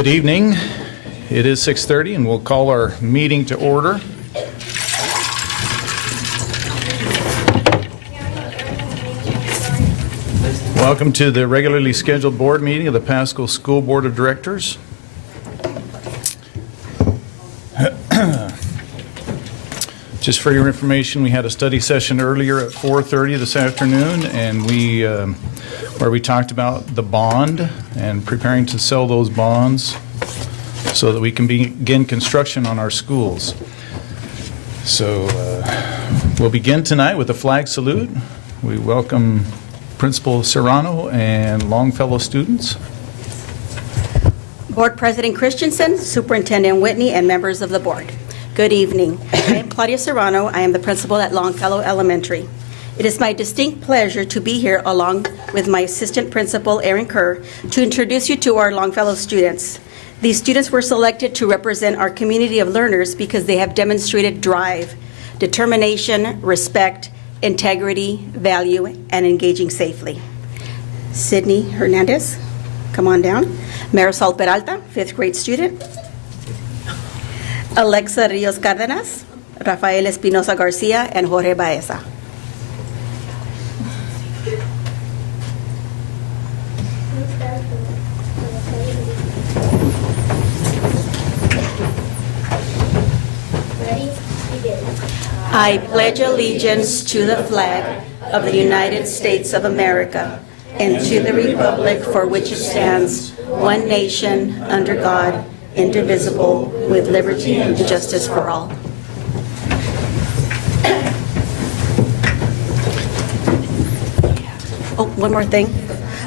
Good evening. It is 6:30 and we'll call our meeting to order. Welcome to the regularly scheduled board meeting of the Pasco School Board of Directors. Just for your information, we had a study session earlier at 4:30 this afternoon, and where we talked about the bond and preparing to sell those bonds so that we can begin construction on our schools. So we'll begin tonight with a flag salute. We welcome Principal Serrano and Longfellow students. Board President Christiansen, Superintendent Whitney, and members of the board. Good evening. I am Claudia Serrano. I am the principal at Longfellow Elementary. It is my distinct pleasure to be here along with my assistant principal, Erin Kerr, to introduce you to our Longfellow students. These students were selected to represent our community of learners because they have demonstrated drive, determination, respect, integrity, value, and engaging safely. Sydney Hernandez, come on down. Marisol Peralta, 5th grade student. Alexa Rios Cárdenas, Rafael Espinosa Garcia, and Jorge Baeza. I pledge allegiance to the flag of the United States of America and to the republic for which it stands, one nation, under God, indivisible, with liberty and justice for all. Oh, one more thing.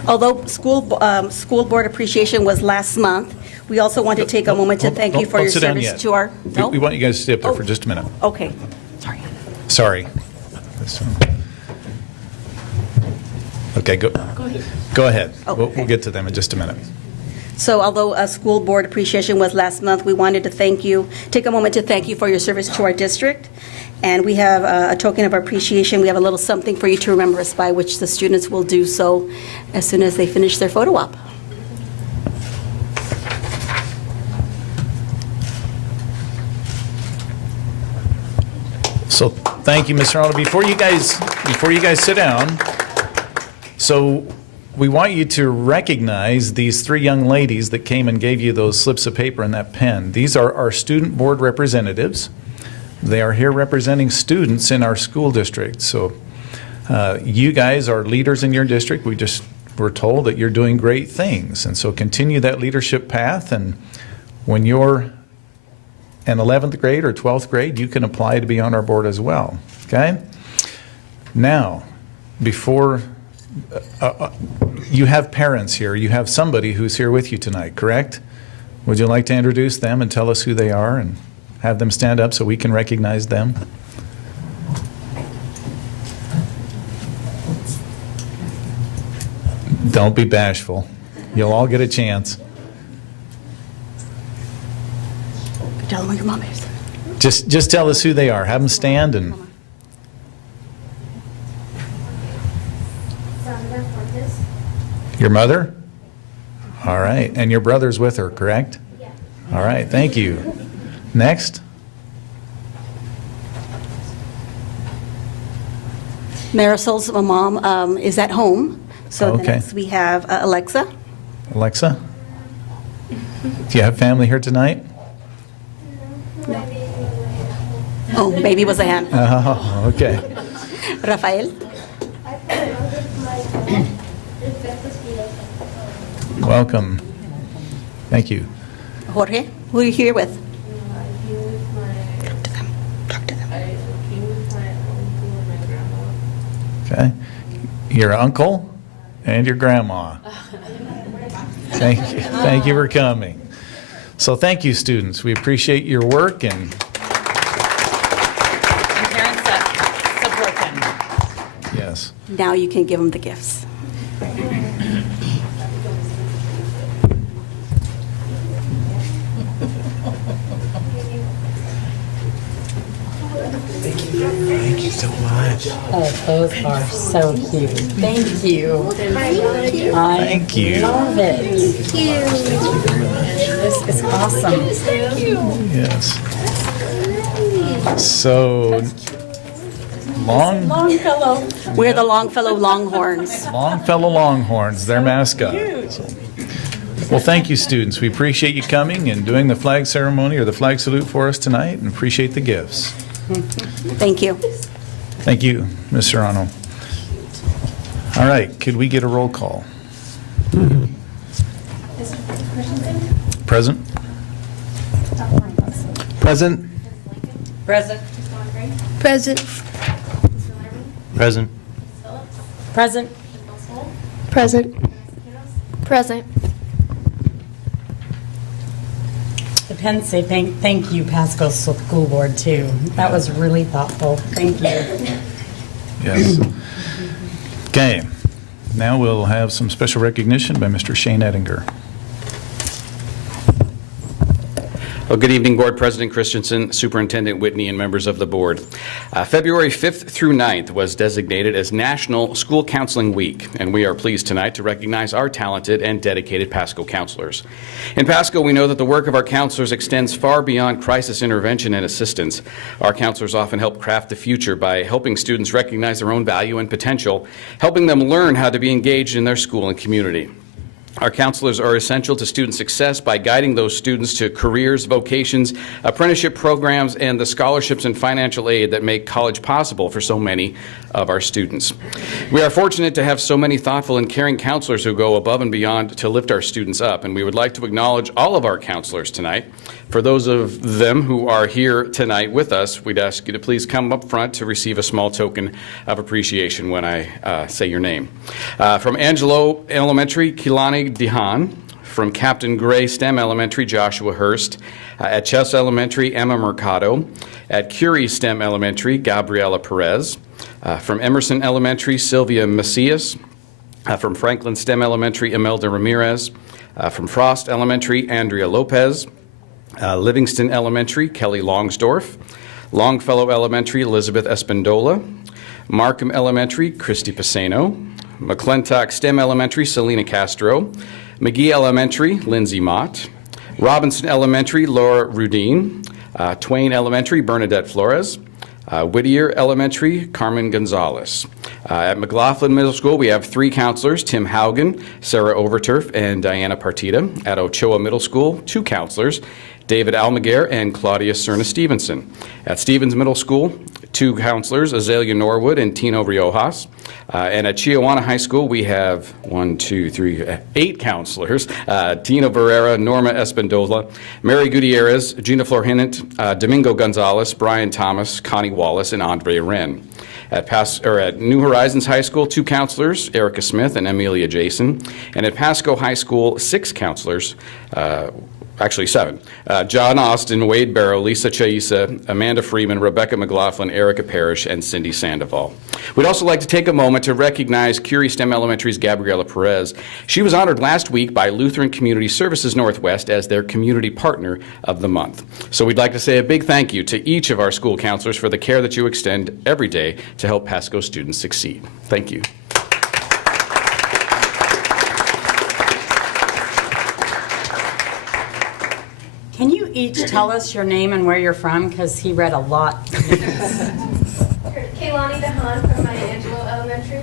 Although school board appreciation was last month, we also want to take a moment to thank you for your service to our... No? We want you guys to stay up there for just a minute. Okay. Sorry. Okay, go ahead. Oh, We'll get to them in just a minute. So although a school board appreciation was last month, we wanted to take a moment to thank you for your service to our district. And we have a token of appreciation. We have a little something for you to remember us by, which the students will do so as soon as they finish their photo op. So thank you, Mr. Arnold. Before you guys sit down, so we want you to recognize these 3 young ladies that came and gave you those slips of paper and that pen. These are our student board representatives. They are here representing students in our school district. So you guys are leaders in your district. We're told that you're doing great things. And so continue that leadership path. And when you're in 11th grade or 12th grade, you can apply to be on our board as well. Okay? Now, before... you have parents here. You have somebody who's here with you tonight, correct? Would you like to introduce them and tell us who they are and have them stand up so we can recognize them? Don't be bashful. You'll all get a chance. Tell them who your mom is. Just tell us who they are. Have them stand and... Your mother? All right. And your brother's with her, correct? Yeah. All right. Thank you. Next. Marisol's mom is at home. So Okay. next we have Alexa. Alexa? Do you have family here tonight? No. Oh, baby was a hand. Oh, okay. Rafael. Welcome. Thank you. Jorge, who are you here with? Talk to them. Okay. Your uncle and your grandma. Thank you for coming. So thank you, students. We appreciate your work and parents that support them. yes. Now you can give them the gifts. Thank you. so much. Oh, those are so cute. Thank you. Thank you. Love it. This is awesome. Yes. So, Longfellow. We're the Longfellow Longhorns. Longfellow Longhorns, their mascot. So, well, thank you, students. We appreciate you coming and doing the flag ceremony or the flag salute for us tonight, and appreciate the gifts. Thank you. Thank you, Ms. Serrano. All right, could we get a roll call? Present? Present. Present. Present. Present. Present. Present. Present. The Penn say thank you, Pasco School Board, too. That was really thoughtful. Thank you. Yes. Okay, now we'll have some special recognition by Mr. Shane Ettinger. Well, good evening, Board President Christiansen, Superintendent Whitney, and members of the board. February 5th through 9th was designated as National School Counseling Week, and we are pleased tonight to recognize our talented and dedicated Pasco counselors. In Pasco, we know that the work of our counselors extends far beyond crisis intervention and assistance. Our counselors often help craft the future by helping students recognize their own value and potential, helping them learn how to be engaged in their school and community. Our counselors are essential to student success by guiding those students to careers, vocations, apprenticeship programs, and the scholarships and financial aid that make college possible for so many of our students. We are fortunate to have so many thoughtful and caring counselors who go above and beyond to lift our students up, and we would like to acknowledge all of our counselors tonight. For those of them who are here tonight with us, we'd ask you to please come up front to receive a small token of appreciation when I say your name. From Angelo Elementary, Kilani Dihan. From Captain Gray STEM Elementary, Joshua Hurst. At Chess Elementary, Emma Mercado. At Curie STEM Elementary, Gabriela Perez. From Emerson Elementary, Sylvia Macias. From Franklin STEM Elementary, Imelda Ramirez. From Frost Elementary, Andrea Lopez. Livingston Elementary, Kelly Longsdorf. Longfellow Elementary, Elizabeth Espandola. Markham Elementary, Christy Pisano. McClintock STEM Elementary, Selena Castro. McGee Elementary, Lindsay Mott. Robinson Elementary, Laura Rudin. Twain Elementary, Bernadette Flores. Whittier Elementary, Carmen Gonzalez. At McLaughlin Middle School, we have 3 counselors, Tim Haugen, Sarah Overturf, and Diana Partita. At Ochoa Middle School, 2 counselors, David Almaguer and Claudia Cerna Stevenson. At Stevens Middle School, 2 counselors, Azalea Norwood and Tino Riojas. And at Chiawana High School, we have 8 counselors, Tina Barrera, Norma Espandola, Mary Gutierrez, Gina Florhinant, Domingo Gonzalez, Brian Thomas, Connie Wallace, and Andre Wren. At New Horizons High School, 2 counselors, Erica Smith and Amelia Jason. And at Pasco High School, 6 counselors, actually 7. John Austin, Wade Barrow, Lisa Chaisa, Amanda Freeman, Rebecca McLaughlin, Erica Parrish, and Cindy Sandoval. We'd also like to take a moment to recognize Curie STEM Elementary's Gabriela Perez. She was honored last week by Lutheran Community Services Northwest as their Community Partner of the Month. So we'd like to say a big thank you to each of our school counselors for the care that you extend every day to help Pasco students succeed. Thank you. Can you each tell us your name and where you're from? Because he read a lot. Kaylani DeHaan from Michelangelo Elementary.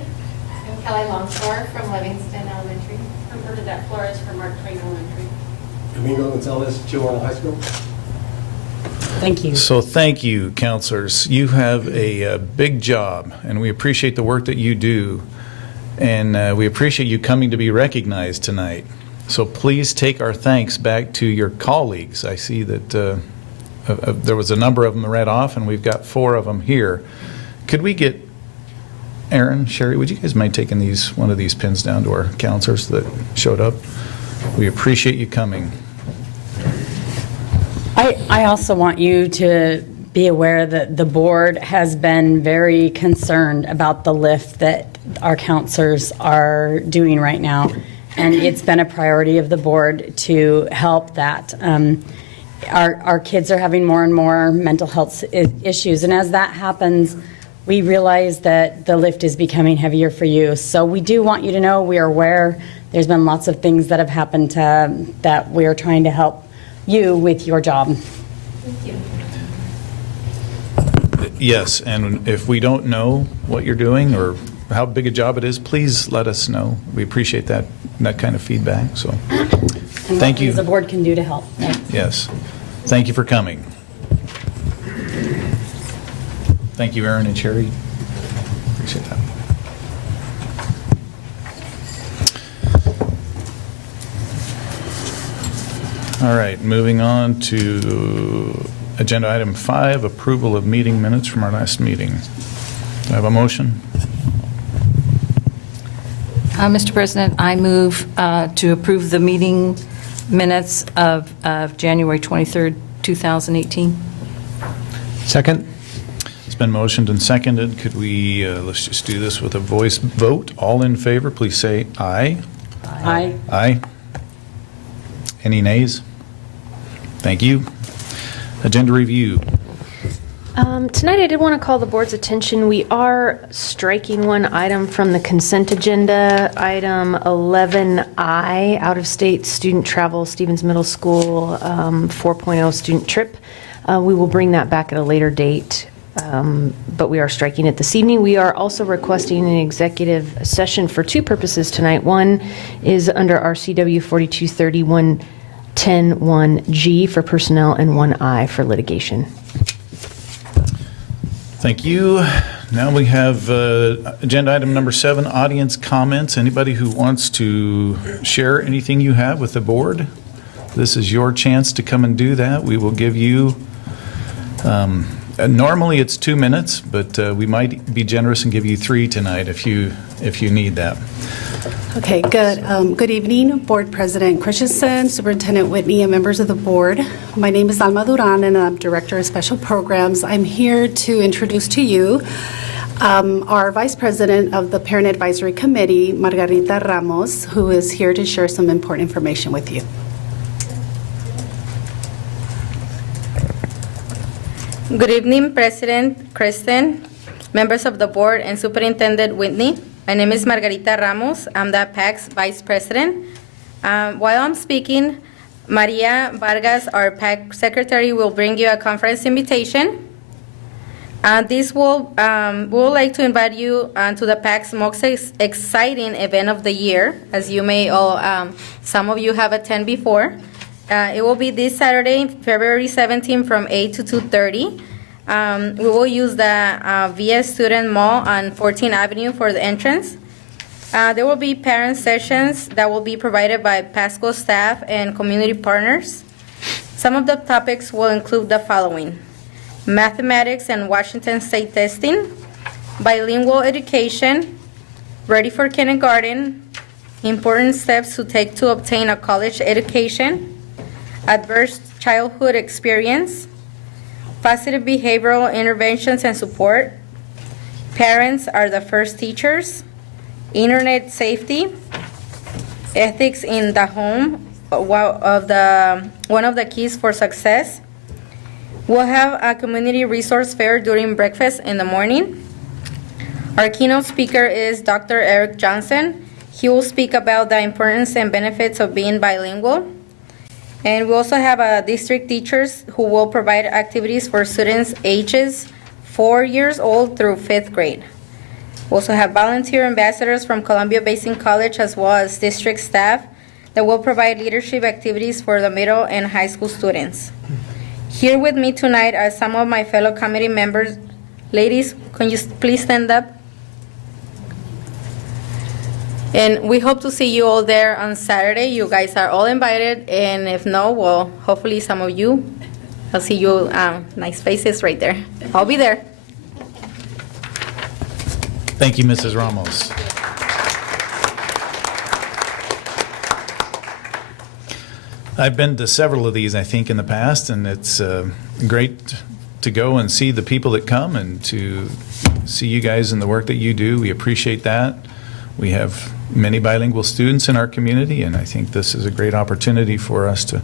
I'm Kelly Longsdorf from Livingston Elementary. I'm Bernadette Flores from Mark Twain Elementary. Domingo Gonzalez, Chihuahua High School. Thank you. So thank you, counselors. You have a big job, and we appreciate the work that you do, and we appreciate you coming to be recognized tonight. So please take our thanks back to your colleagues. I see that there was a number of them read off, and we've got 4 of them here. Could we get Aaron, Sherry, would you guys mind taking one of these pins down to our counselors that showed up? We appreciate you coming. I also want you to be aware that the board has been very concerned about the lift that our counselors are doing right now. And it's been a priority of the board to help that. Our kids are having more and more mental health issues. And as that happens, we realize that the lift is becoming heavier for you. So we do want you to know we are aware. There's been lots of things that have happened that we are trying to help you with your job. Thank you. Yes, and if we don't know what you're doing or how big a job it is, please let us know. We appreciate that kind of feedback, so And thank what you. the board can do to help. Yes, thank you for coming. Thank you, Aaron and Sherry. Appreciate that. All right, moving on to agenda item 5, approval of meeting minutes from our last meeting. Do I have a motion? Mr. President, I move to approve the meeting minutes of January 23rd, 2018. Second? It's been motioned and seconded. Could we, let's just do this with a voice vote. All in favor, please say aye. Aye. Aye. Any nays? Thank you. Agenda review. Tonight, I did want to call the board's attention. We are striking one item from the consent agenda, item 11I, out-of-state student travel, Stevens Middle School 4.0 student trip. We will bring that back at a later date, but we are striking it this evening. We are also requesting an executive session for two purposes tonight. One is under our CW 4231-101G for personnel and 1I for litigation. Thank you. Now we have agenda item number 7, audience comments. Anybody who wants to share anything you have with the board, this is your chance to come and do that. We will give you, normally it's 2 minutes, but we might be generous and give you 3 tonight if you need that. Okay, good. Good evening, Board President Christiansen, Superintendent Whitney, and members of the board. My name is Alma Duran, and I'm Director of Special Programs. I'm here to introduce to you our Vice President of the Parent Advisory Committee, Margarita Ramos, who is here to share some important information with you. Good evening, President Kristen, members of the board, and Superintendent Whitney. My name is Margarita Ramos. I'm the PAC's Vice President. While I'm speaking, Maria Vargas, our PAC Secretary, will bring you a conference invitation. We would like to invite you to the PAC's most exciting event of the year, as you may all, some of you have attended before. It will be this Saturday, February 17, from 8 to 2:30. We will use the VS Student Mall on 14th Avenue for the entrance. There will be parent sessions that will be provided by PASCO staff and community partners. Some of the topics will include the following: mathematics and Washington State testing, bilingual education, ready for kindergarten, important steps to take to obtain a college education, adverse childhood experience, positive behavioral interventions and support, parents are the first teachers, internet safety, ethics in the home, one of the keys for success. We'll have a community resource fair during breakfast in the morning. Our keynote speaker is Dr. Eric Johnson. He will speak about the importance and benefits of being bilingual. And we also have district teachers who will provide activities for students ages 4 years old through 5th grade. We also have volunteer ambassadors from Columbia Basin College, as well as district staff that will provide leadership activities for the middle and high school students. Here with me tonight are some of my fellow committee members. Ladies, can you please stand up? And we hope to see you all there on Saturday. You guys are all invited, and if no, well, hopefully some of you, I'll see you, nice faces right there. I'll be there. Thank you, Mrs. Ramos. I've been to several of these, I think, in the past, and it's great to go and see the people that come and to see you guys and the work that you do. We appreciate that. We have many bilingual students in our community, and I think this is a great opportunity for us to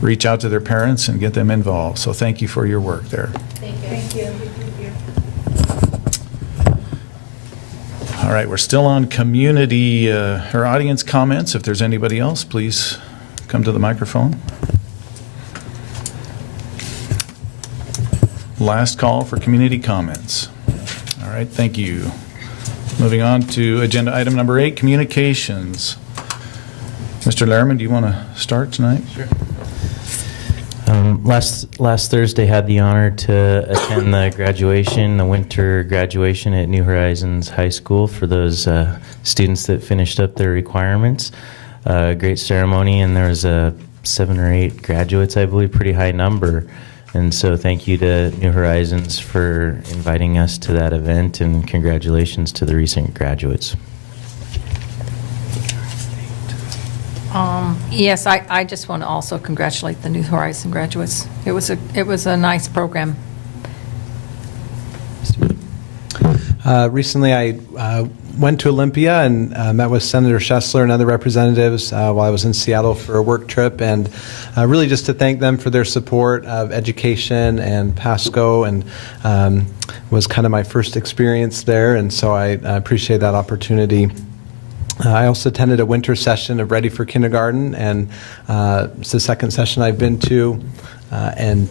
reach out to their parents and get them involved. So thank you for your work there. Thank you. Thank you. All right, we're still on community or audience comments. If there's anybody else, please come to the microphone. Last call for community comments. All right, thank you. Moving on to agenda item number 8, communications. Mr. Lehrman, do you want to start tonight? Sure. Last Thursday, had the honor to attend the graduation, the winter graduation at New Horizons High School for those students that finished up their requirements. Great ceremony, and there was 7 or 8 graduates, I believe, pretty high number. And so thank you to New Horizons for inviting us to that event, and congratulations to the recent graduates. Yes, I just want to also congratulate the New Horizon graduates. It was a nice program. Recently, I went to Olympia and met with Senator Schessler and other representatives while I was in Seattle for a work trip, and really just to thank them for their support of education and PASCO, and was kind of my first experience there, and so I appreciate that opportunity. I also attended a winter session of Ready for Kindergarten, and it's the second session I've been to, and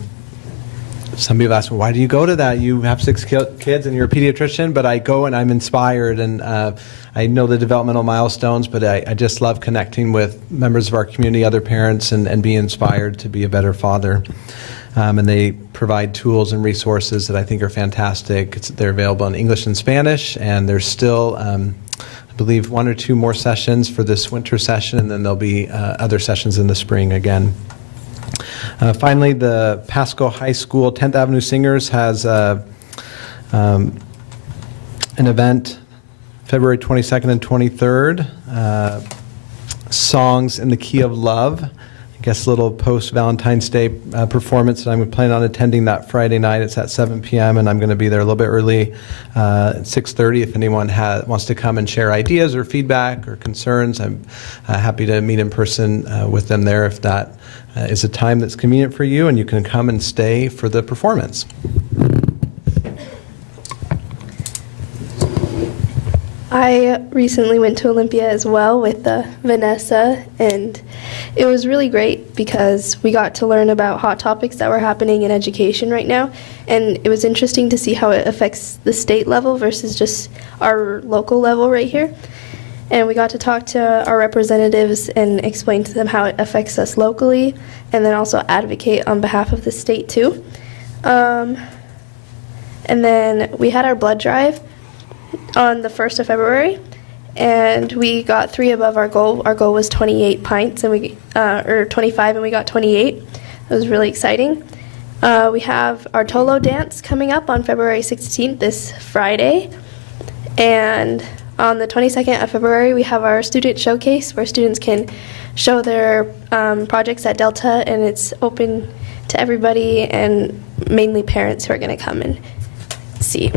some people ask me, why do you go to that? You have 6 kids and you're a pediatrician, but I go and I'm inspired, and I know the developmental milestones, but I just love connecting with members of our community, other parents, and being inspired to be a better father. And they provide tools and resources that I think are fantastic. They're available in English and Spanish, and there's still, I believe, 1 or 2 more sessions for this winter session, and then there'll be other sessions in the spring again. Finally, the Pasco High School 10th Avenue Singers has an event February 22nd and 23rd, Songs in the Key of Love. I guess a little post-Valentine's Day performance, and I'm planning on attending that Friday night. It's at 7 p.m., and I'm going to be there a little bit early at 6:30 if anyone wants to come and share ideas or feedback or concerns. I'm happy to meet in person with them there if that is a time that's convenient for you, and you can come and stay for the performance. I recently went to Olympia as well with Vanessa, and it was really great because we got to learn about hot topics that were happening in education right now, and it was interesting to see how it affects the state level versus just our local level right here. And we got to talk to our representatives and explain to them how it affects us locally, and then also advocate on behalf of the state too. And then we had our blood drive on the 1st of February, and we got 3 above our goal. Our goal was 28 pints, and or 25, and we got 28. It was really exciting. We have our Tolo dance coming up on February 16th, this Friday, and on the 22nd of February, we have our student showcase where students can show their projects at Delta, and it's open to everybody and mainly parents who are going to come and see.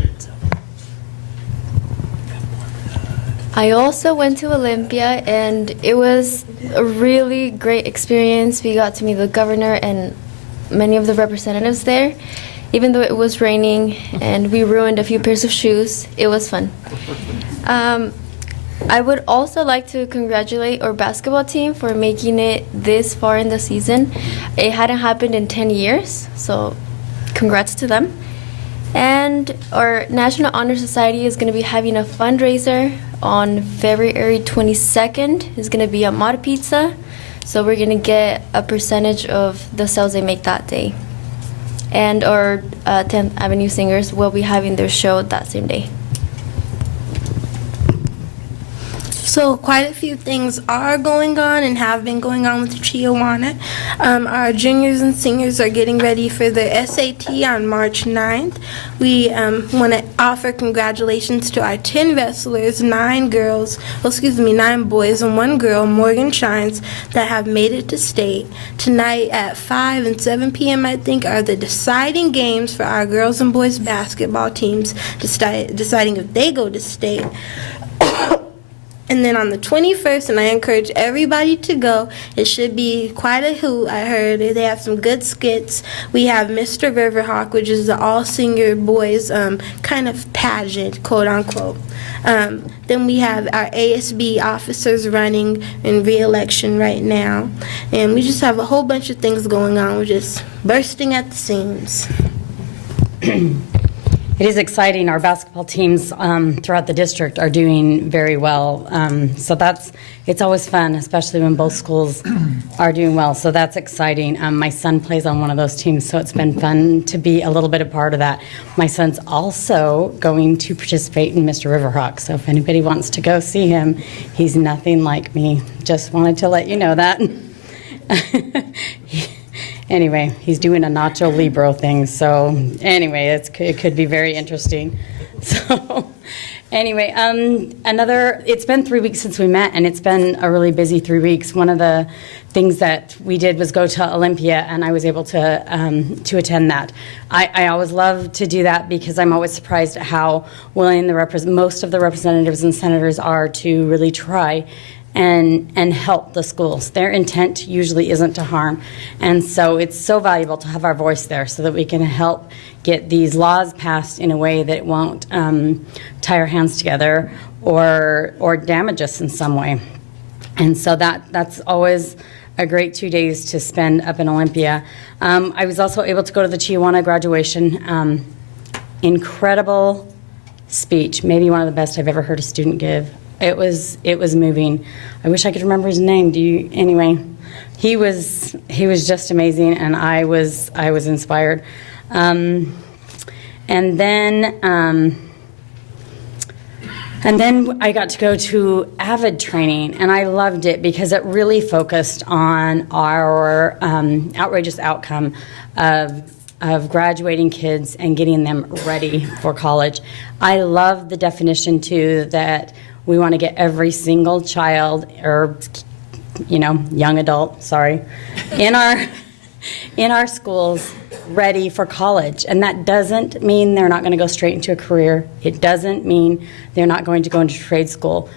I also went to Olympia, and it was a really great experience. We got to meet the governor and many of the representatives there. Even though it was raining and we ruined a few pairs of shoes, it was fun. I would also like to congratulate our basketball team for making it this far in the season. It hadn't happened in 10 years, so congrats to them. And our National Honor Society is going to be having a fundraiser on February 22nd. It's going to be a mod pizza, so we're going to get a percentage of the sales they make that day. And our 10th Avenue Singers will be having their show that same day. So quite a few things are going on and have been going on with Chiawana. Our juniors and seniors are getting ready for the SAT on March 9th. We want to offer congratulations to our 10 wrestlers, 9 boys and 1 girl, Morgan Shines, that have made it to state. Tonight at 5 and 7 p.m., I think, are the deciding games for our girls and boys basketball teams, deciding if they go to state. And then on the 21st, and I encourage everybody to go, it should be quite a hoot. I heard they have some good skits. We have Mr. Riverhawk, which is the all-senior boys kind of pageant, quote unquote. Then we have our ASB officers running in re-election right now. And we just have a whole bunch of things going on. We're just bursting at the seams. It is exciting. Our basketball teams throughout the district are doing very well. So it's always fun, especially when both schools are doing well. So that's exciting. My son plays on one of those teams, so it's been fun to be a little bit a part of that. My son's also going to participate in Mr. Riverhawk. So if anybody wants to go see him, he's nothing like me. Just wanted to let you know that. Anyway, he's doing a Nacho Libro thing, so anyway, it could be very interesting. So anyway, it's been 3 weeks since we met, and it's been a really busy 3 weeks. One of the things that we did was go to Olympia, and I was able to attend that. I always love to do that because I'm always surprised at how willing most of the representatives and senators are to really try and help the schools. Their intent usually isn't to harm. And so it's so valuable to have our voice there so that we can help get these laws passed in a way that it won't tie our hands together or damage us in some way. And so that's always a great 2 days to spend up in Olympia. I was also able to go to the Chihuahua graduation. Incredible speech, maybe one of the best I've ever heard a student give. It was moving. I wish I could remember his name. Anyway, he was just amazing, and I was inspired. And then I got to go to AVID training, and I loved it because it really focused on our outrageous outcome of graduating kids and getting them ready for college. I love the definition too that we want to get every single child or young adult, in our schools ready for college. And that doesn't mean they're not going to go straight into a career. It doesn't mean they're not going to go into trade school.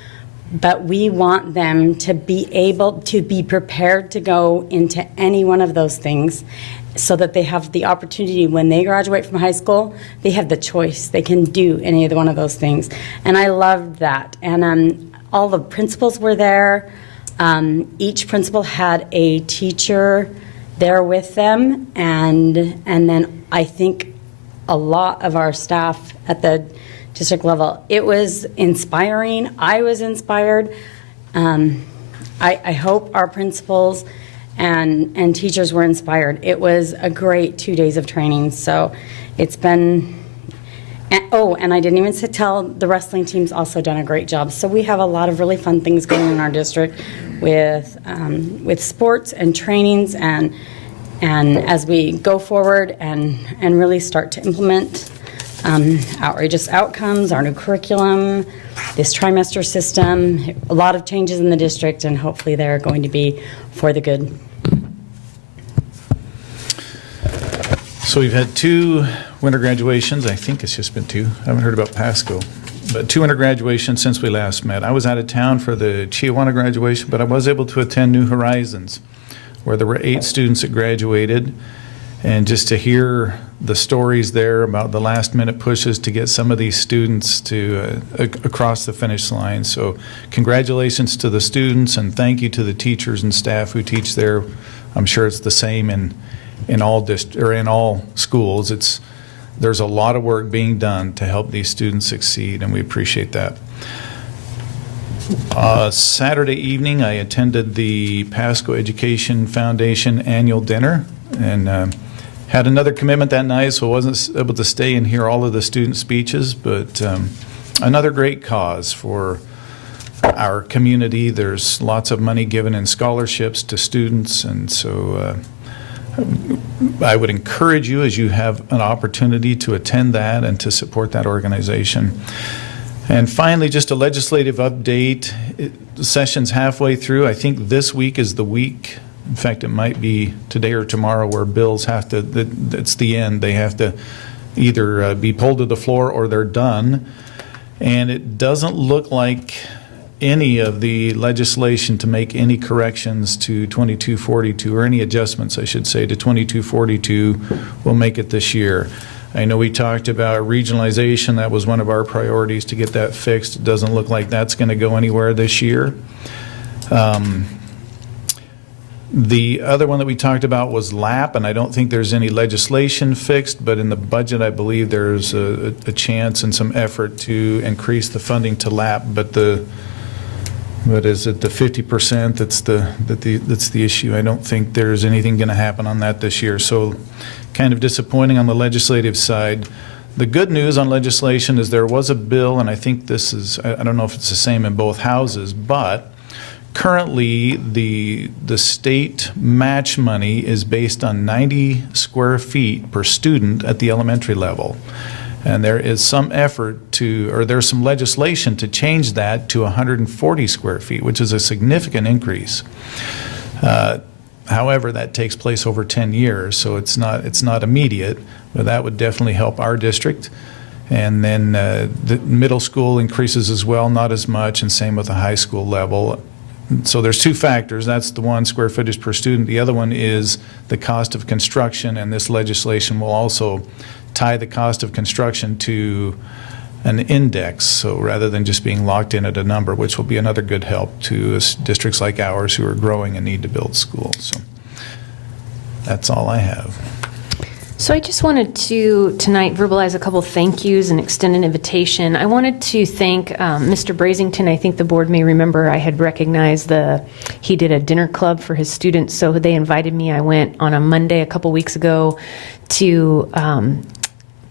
But we want them to be able to be prepared to go into any one of those things so that they have the opportunity when they graduate from high school, they have the choice. They can do any of one of those things. And I loved that. And all the principals were there. Each principal had a teacher there with them. And then I think a lot of our staff at the district level. It was inspiring. I was inspired. I hope our principals and teachers were inspired. It was a great 2 days of training. So it's been, and I didn't even tell the wrestling team's also done a great job. So we have a lot of really fun things going on in our district with sports and trainings and as we go forward and really start to implement outrageous outcomes, our new curriculum, this trimester system, a lot of changes in the district, and hopefully they're going to be for the good. So we've had 2 winter graduations. I think it's just been 2. I haven't heard about Pasco. But 2 winter graduations since we last met. I was out of town for the Chihuahua graduation, but I was able to attend New Horizons, where there were 8 students that graduated. And just to hear the stories there about the last-minute pushes to get some of these students to across the finish line. So congratulations to the students, and thank you to the teachers and staff who teach there. I'm sure it's the same in all schools. There's a lot of work being done to help these students succeed, and we appreciate that. Saturday evening, I attended the Pasco Education Foundation annual dinner, and had another commitment that night, so I wasn't able to stay and hear all of the student speeches, but another great cause for our community. There's lots of money given in scholarships to students, and so I would encourage you, as you have an opportunity, to attend that and to support that organization. And finally, just a legislative update. The session's halfway through. I think this week is the week. In fact, it might be today or tomorrow where bills have to, it's the end. They have to either be pulled to the floor or they're done. And it doesn't look like any of the legislation to make any corrections to 2242, or any adjustments, I should say, to 2242, we'll make it this year. I know we talked about regionalization. That was one of our priorities to get that fixed. It doesn't look like that's going to go anywhere this year. The other one that we talked about was LAP, and I don't think there's any legislation fixed, but in the budget, I believe there's a chance and some effort to increase the funding to LAP. But is it the 50% that's the issue? I don't think there's anything going to happen on that this year. So kind of disappointing on the legislative side. The good news on legislation is there was a bill, and I think this is, I don't know if it's the same in both houses, but currently the state match money is based on 90 square feet per student at the elementary level. And there is some effort to, or there's some legislation to change that to 140 square feet, which is a significant increase. However, that takes place over 10 years, so it's not immediate, but that would definitely help our district. And then the middle school increases as well, not as much, and same with the high school level. So there's two factors. That's the one, square footage per student. The other one is the cost of construction, and this legislation will also tie the cost of construction to an index, so rather than just being locked in at a number, which will be another good help to districts like ours who are growing and need to build schools. So that's all I have. So I just wanted to tonight verbalize a couple of thank yous and extend an invitation. I wanted to thank Mr. Brazington. I think the board may remember I had recognized he did a dinner club for his students, so they invited me. I went on a Monday a couple weeks ago to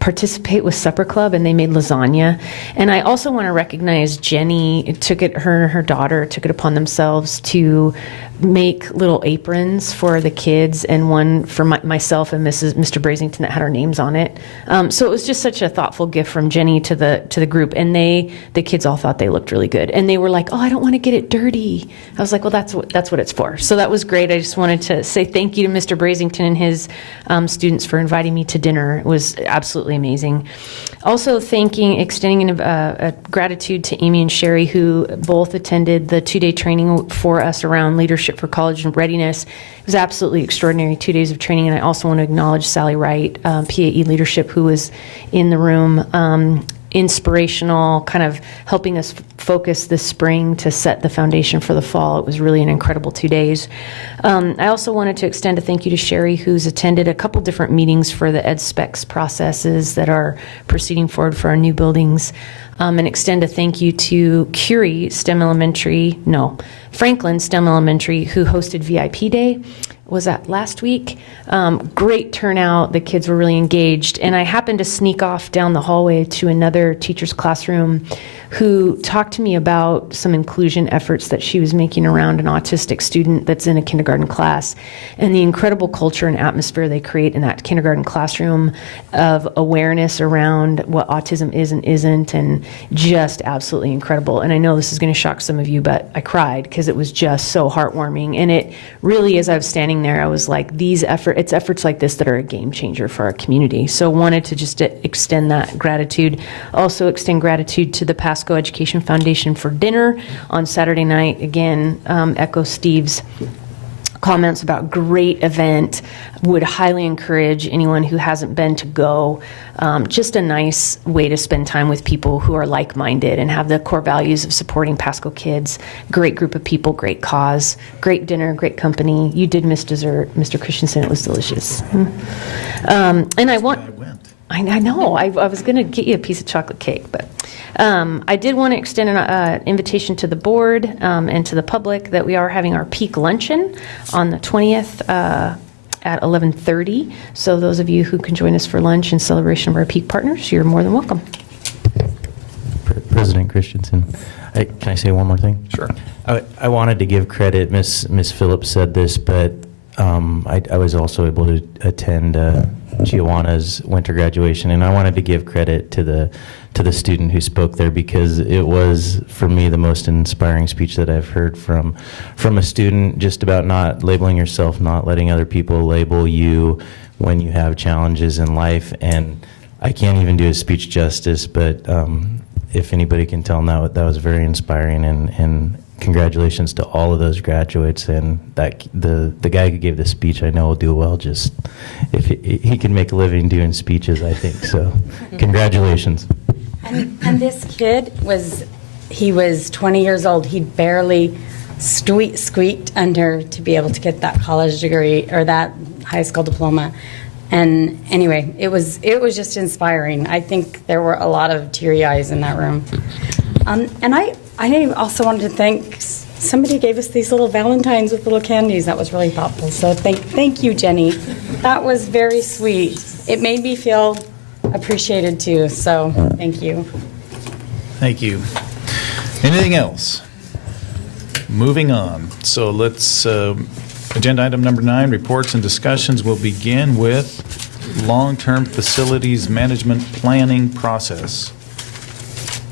participate with Supper Club, and they made lasagna. And I also want to recognize Jenny. Her and her daughter took it upon themselves to make little aprons for the kids, and one for myself and Mr. Brazington that had our names on it. So it was just such a thoughtful gift from Jenny to the group, and the kids all thought they looked really good, and they were like, "Oh, I don't want to get it dirty." I was like, "Well, that's what it's for." So that was great. I just wanted to say thank you to Mr. Brazington and his students for inviting me to dinner. It was absolutely amazing. Also extending a gratitude to Amy and Sherry, who both attended the 2-day training for us around leadership for college and readiness. It was absolutely extraordinary, 2 days of training. And I also want to acknowledge Sally Wright, PAE leadership, who was in the room, inspirational, kind of helping us focus this spring to set the foundation for the fall. It was really an incredible 2 days. I also wanted to extend a thank you to Sherry, who's attended a couple different meetings for the ed specs processes that are proceeding forward for our new buildings, and extend a thank you to Franklin STEM Elementary, who hosted VIP Day. Was that last week? Great turnout. The kids were really engaged. And I happened to sneak off down the hallway to another teacher's classroom who talked to me about some inclusion efforts that she was making around an autistic student that's in a kindergarten class, and the incredible culture and atmosphere they create in that kindergarten classroom of awareness around what autism is and isn't, and just absolutely incredible. And I know this is going to shock some of you, but I cried because it was just so heartwarming. And it really, as I was standing there, I was like, it's efforts like this that are a game changer for our community. So wanted to just extend that gratitude. Also extend gratitude to the Pasco Education Foundation for dinner on Saturday night. Again, echo Steve's comments about great event. Would highly encourage anyone who hasn't been to go. Just a nice way to spend time with people who are like-minded and have the core values of supporting Pasco kids. Great group of people, great cause, great dinner, great company. You did miss dessert, Mr. Christiansen. It was delicious. And I know. I was going to get you a piece of chocolate cake, but I did want to extend an invitation to the board and to the public that we are having our peak luncheon on the 20th at 11:30. So those of you who can join us for lunch in celebration of our peak partners, you're more than welcome. President Christiansen, can I say one more thing? Sure. I wanted to give credit. Miss Phillips said this, but I was also able to attend Giovanna's winter graduation, and I wanted to give credit to the student who spoke there, because it was, for me, the most inspiring speech that I've heard from a student, just about not labeling yourself, not letting other people label you when you have challenges in life. And I can't even do his speech justice, but if anybody can tell now, that was very inspiring, and congratulations to all of those graduates. And that the guy who gave the speech, I know will do well. Just if he can make a living doing speeches, I think so. Congratulations. And this kid was 20 years old. He barely squeaked under to be able to get that college degree or that high school diploma. And anyway, it was just inspiring. I think there were a lot of teary eyes in that room. And I also wanted to thank, somebody gave us these little valentines with little candies. That was really thoughtful. So thank you, Jenny. That was very sweet. It made me feel appreciated too. So thank you. Thank you. Anything else? Moving on. So let's, agenda item number 9, reports and discussions. Will begin with long-term facilities management planning process.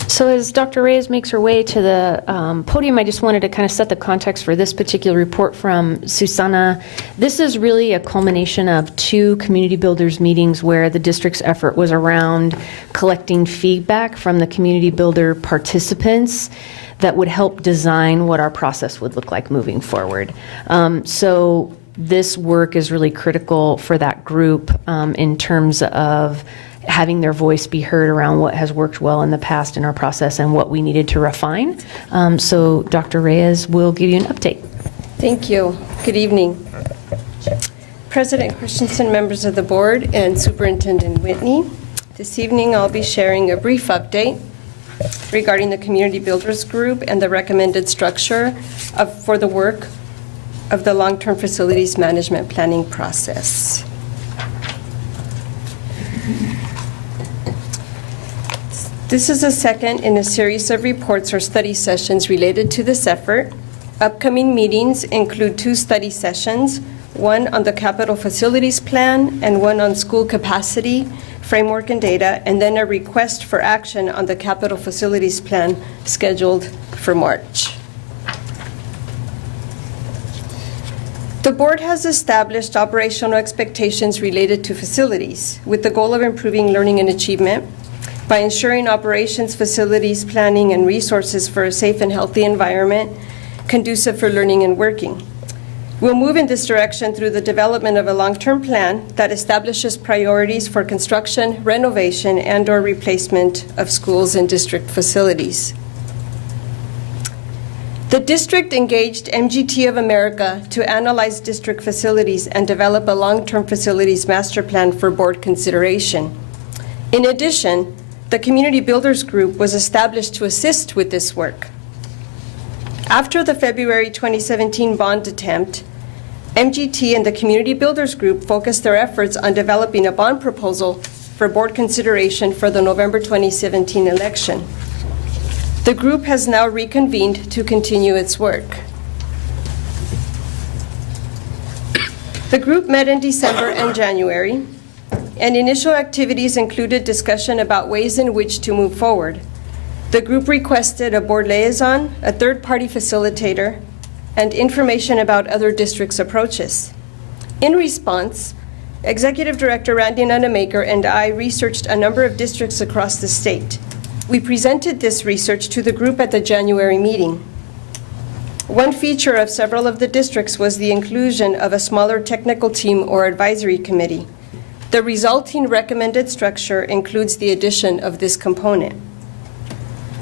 So as Dr. Reyes makes her way to the podium, I just wanted to kind of set the context for this particular report from Susana. This is really a culmination of 2 community builders meetings where the district's effort was around collecting feedback from the community builder participants that would help design what our process would look like moving forward. So this work is really critical for that group in terms of having their voice be heard around what has worked well in the past in our process and what we needed to refine. So Dr. Reyes will give you an update. Thank you. Good evening. President Christiansen, members of the board, and Superintendent Whitney. This evening I'll be sharing a brief update regarding the Community Builders Group and the recommended structure for the work of the long-term facilities management planning process. This is the second in a series of reports or study sessions related to this effort. Upcoming meetings include 2 study sessions, one on the capital facilities plan and one on school capacity, framework and data, and then a request for action on the capital facilities plan scheduled for March. The board has established operational expectations related to facilities with the goal of improving learning and achievement by ensuring operations, facilities, planning, and resources for a safe and healthy environment conducive for learning and working. We'll move in this direction through the development of a long-term plan that establishes priorities for construction, renovation, and/or replacement of schools and district facilities. The district engaged MGT of America to analyze district facilities and develop a long-term facilities master plan for board consideration. In addition, the Community Builders Group was established to assist with this work. After the February 2017 bond attempt, MGT and the Community Builders Group focused their efforts on developing a bond proposal for board consideration for the November 2017 election. The group has now reconvened to continue its work. The group met in December and January, and initial activities included discussion about ways in which to move forward. The group requested a board liaison, a third-party facilitator, and information about other districts' approaches. In response, Executive Director Randy Nunamaker and I researched a number of districts across the state. We presented this research to the group at the January meeting. One feature of several of the districts was the inclusion of a smaller technical team or advisory committee. The resulting recommended structure includes the addition of this component.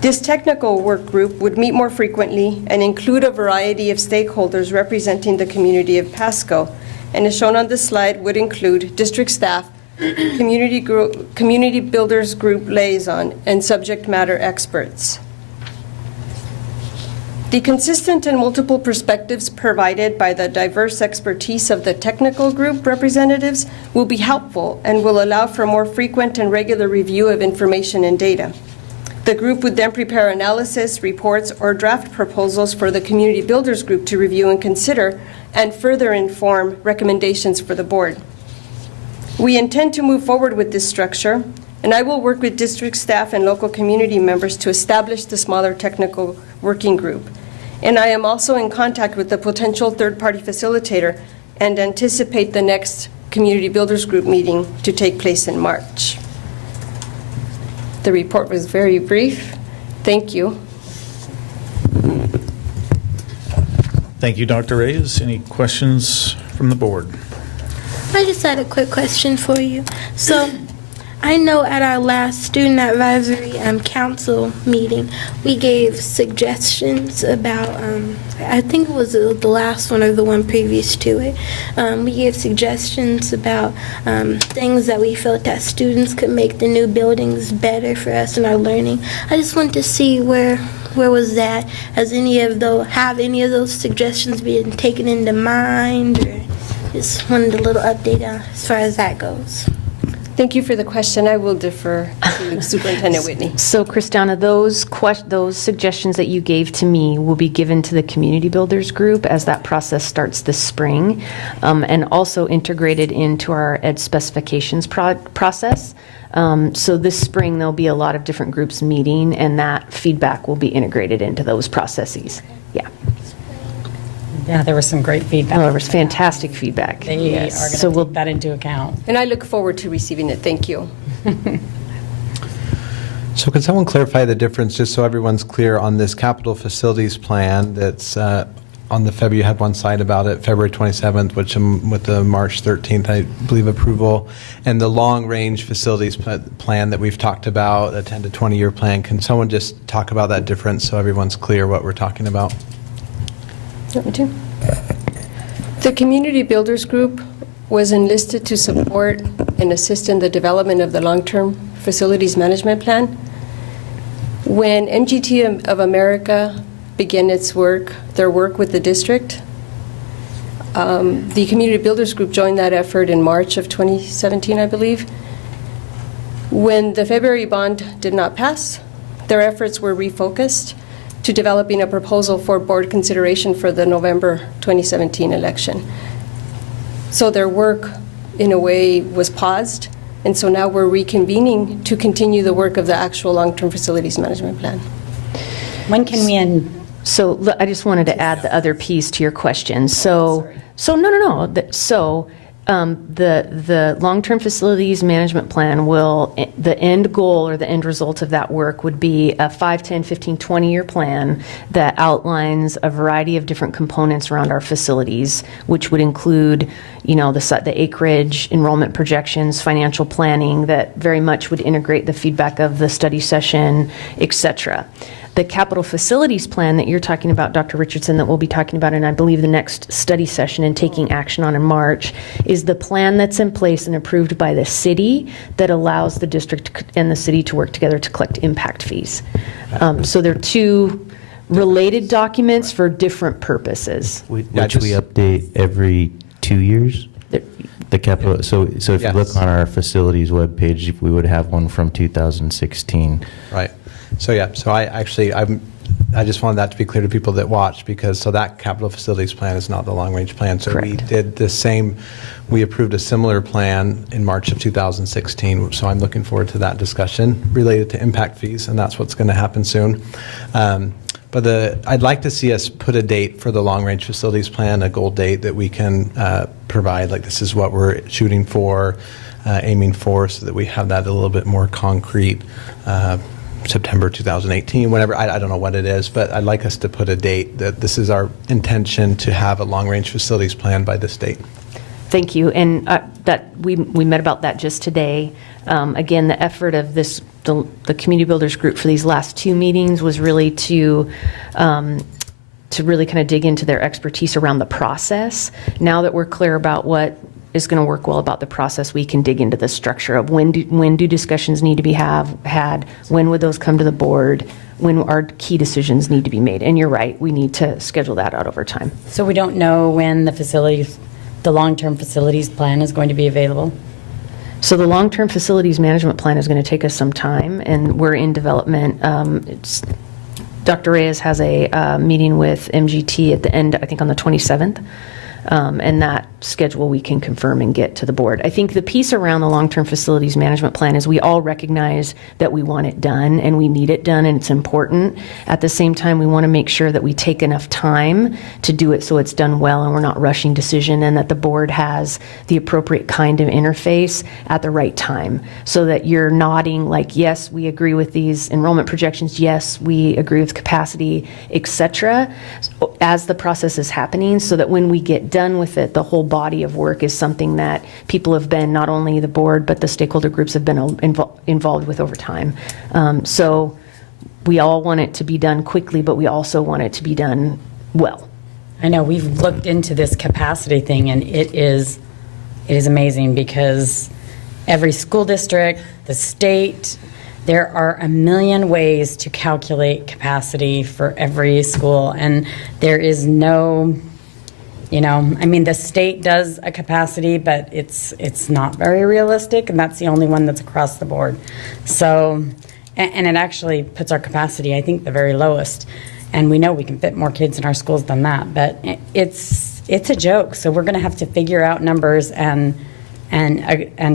This technical work group would meet more frequently and include a variety of stakeholders representing the community of Pasco, and as shown on the slide would include district staff, community builders group liaison, and subject matter experts. The consistent and multiple perspectives provided by the diverse expertise of the technical group representatives will be helpful and will allow for more frequent and regular review of information and data. The group would then prepare analysis, reports, or draft proposals for the Community Builders Group to review and consider, and further inform recommendations for the board. We intend to move forward with this structure, and I will work with district staff and local community members to establish the smaller technical working group. And I am also in contact with the potential third-party facilitator and anticipate the next Community Builders Group meeting to take place in March. The report was very brief. Thank you. Thank you, Dr. Reyes. Any questions from the board? I just had a quick question for you. So, I know at our last student advisory council meeting, we gave suggestions about, I think it was the last one or the one previous to it. We gave suggestions about things that we felt that students could make the new buildings better for us in our learning. I just wanted to see where was that? Have any of those suggestions been taken into mind? Or just wanted a little update as far as that goes. Thank you for the question. I will defer to Superintendent Whitney. So, Christiana, those suggestions that you gave to me will be given to the Community Builders Group as that process starts this spring, and also integrated into our ed specifications process. So this spring, there'll be a lot of different groups meeting, and that feedback will be integrated into those processes. Yeah. Yeah, there was some great feedback. Oh, there was fantastic feedback. They are going to take that into account. And I look forward to receiving it. Thank you. So can someone clarify the difference, just so everyone's clear, on this capital facilities plan that's on the February, you had one slide about it, February 27th, which with the March 13th, I believe, approval, and the long-range facilities plan that we've talked about, a 10 to 20-year plan. Can someone just talk about that difference so everyone's clear what we're talking about? Want me to? The Community Builders Group was enlisted to support and assist in the development of the long-term facilities management plan. When MGT of America began their work with the district, the Community Builders Group joined that effort in March of 2017, I believe. When the February bond did not pass, their efforts were refocused to developing a proposal for board consideration for the November 2017 election. So their work, in a way, was paused, and so now we're reconvening to continue the work of the actual long-term facilities management plan. When can we end? So I just wanted to add the other piece to your question. So no. The long-term facilities management plan the end goal or the end result of that work would be a 5, 10, 15, 20-year plan that outlines a variety of different components around our facilities, which would include, the acreage, enrollment projections, financial planning that very much would integrate the feedback of the study session, et cetera. The capital facilities plan that you're talking about, Dr. Richardson, that we'll be talking about in, I believe, the next study session and taking action on in March, is the plan that's in place and approved by the city that allows the district and the city to work together to collect impact fees. So they're two related documents for different purposes. Which we update every 2 years? The capital. So if you look on our facilities webpage, we would have one from 2016. Right. So I just wanted that to be clear to people that watch, because that capital facilities plan is not the long-range plan. So Correct. We did the same, we approved a similar plan in March of 2016. So I'm looking forward to that discussion related to impact fees, and that's what's going to happen soon. But I'd like to see us put a date for the long-range facilities plan, a goal date that we can provide, like this is what we're shooting for, aiming for, so that we have that a little bit more concrete. September 2018, whatever, I don't know what it is, but I'd like us to put a date that this is our intention to have a long-range facilities plan by this date. Thank you. And that we met about that just today. Again, the effort of the Community Builders Group for these last two meetings was really to really kind of dig into their expertise around the process. Now that we're clear about what is going to work well about the process, we can dig into the structure of when do discussions need to be had, when would those come to the board, when our key decisions need to be made. And you're right, we need to schedule that out over time. So we don't know when the long-term facilities plan is going to be available? So the long-term facilities management plan is going to take us some time, and we're in development. Dr. Reyes has a meeting with MGT at the end, I think on the 27th. And that schedule we can confirm and get to the board. I think the piece around the long-term facilities management plan is we all recognize that we want it done and we need it done and it's important. At the same time, we want to make sure that we take enough time to do it so it's done well and we're not rushing decision, and that the board has the appropriate kind of interface at the right time so that you're nodding like, yes, we agree with these enrollment projections, yes, we agree with capacity, etc., as the process is happening, so that when we get done with it, the whole body of work is something that people have been, not only the board, but the stakeholder groups have been involved with over time. So we all want it to be done quickly, but we also want it to be done well. I know we've looked into this capacity thing, and it is amazing because every school district, the state, there are a million ways to calculate capacity for every school, and there is no, I mean, the state does a capacity, but it's not very realistic, and that's the only one that's across the board. So, and it actually puts our capacity, I think, the very lowest. And we know we can fit more kids in our schools than that, but it's a joke. So we're going to have to figure out numbers and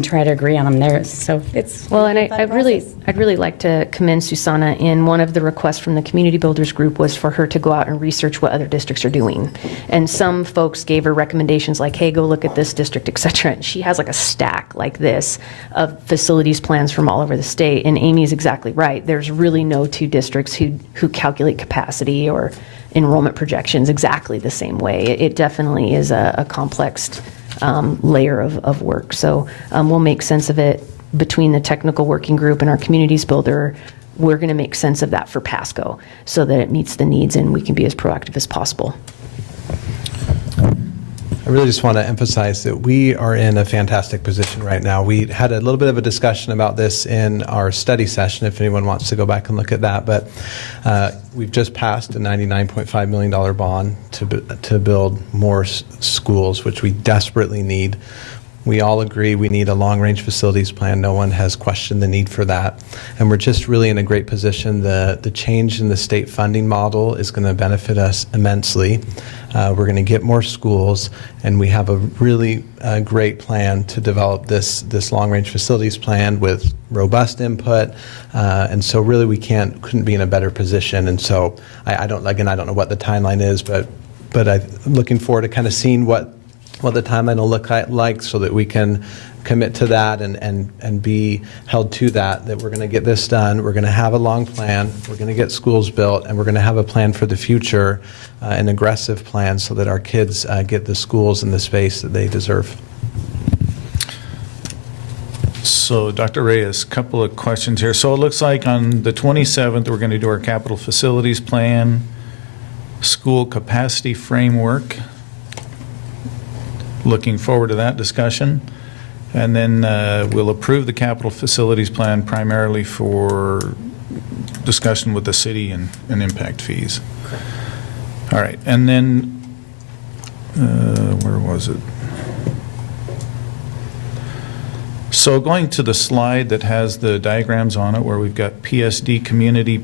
try to agree on them there. So it's well, and I'd really like to commend Susana. In one of the requests from the Community Builders Group was for her to go out and research what other districts are doing. And some folks gave her recommendations like, hey, go look at this district, et cetera. And she has like a stack like this of facilities plans from all over the state. And Amy's exactly right. There's really no two districts who calculate capacity or enrollment projections exactly the same way. It definitely is a complex layer of work. So we'll make sense of it between the technical working group and our communities builder. We're going to make sense of that for Pasco so that it meets the needs and we can be as proactive as possible. I really just want to emphasize that we are in a fantastic position right now. We had a little bit of a discussion about this in our study session, if anyone wants to go back and look at that. But we've just passed a $99.5 million bond to build more schools, which we desperately need. We all agree we need a long-range facilities plan. No one has questioned the need for that. And we're just really in a great position. The change in the state funding model is going to benefit us immensely. We're going to get more schools, and we have a really great plan to develop this long-range facilities plan with robust input. And so really we couldn't be in a better position. And so I don't know what the timeline is, but I'm looking forward to kind of seeing what the timeline will look like so that we can commit to that and be held to that we're going to get this done. We're going to have a long plan. We're going to get schools built, and we're going to have a plan for the future, an aggressive plan so that our kids get the schools and the space that they deserve. So, Dr. Reyes, a couple of questions here. So it looks like on the 27th, we're going to do our capital facilities plan, school capacity framework. Looking forward to that discussion. And then we'll approve the capital facilities plan primarily for discussion with the city and impact fees. All right. And then, where was it? So going to the slide that has the diagrams on it where we've got PSD community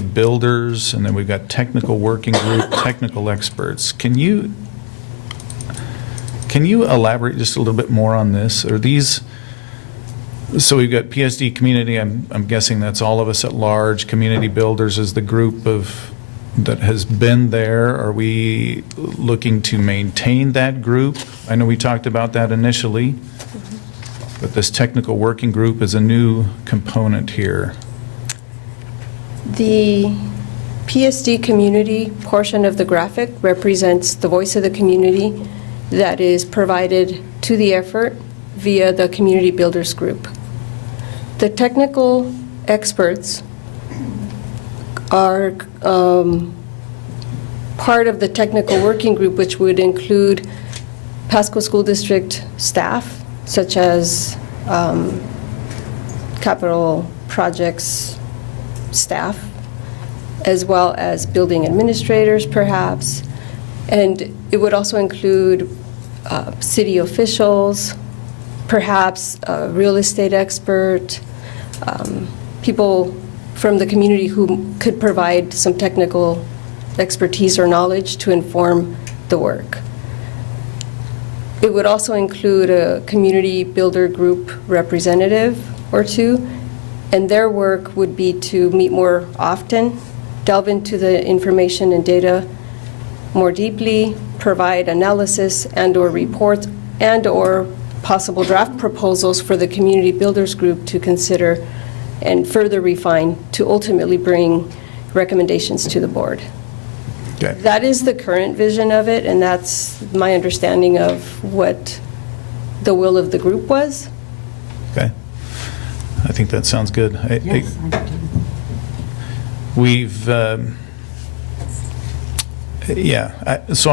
builders, and then we've got technical working group, technical experts. Can you elaborate just a little bit more on this? Are these, so we've got PSD community, I'm guessing that's all of us at large. Community builders is the group that has been there. Are we looking to maintain that group? I know we talked about that initially, but this technical working group is a new component here. The PSD community portion of the graphic represents the voice of the community that is provided to the effort via the Community Builders Group. The technical experts are part of the technical working group, which would include Pasco School District staff, such as capital projects staff, as well as building administrators, perhaps. And it would also include city officials, perhaps a real estate expert, people from the community who could provide some technical expertise or knowledge to inform the work. It would also include a community builder group representative or two, and their work would be to meet more often, delve into the information and data more deeply, provide analysis and/or reports and/or possible draft proposals for the community builders group to consider and further refine to ultimately bring recommendations to the board. Okay. That is the current vision of it, and that's my understanding of what the will of the group was. Okay. I think that sounds good. Yes, I do. We've, so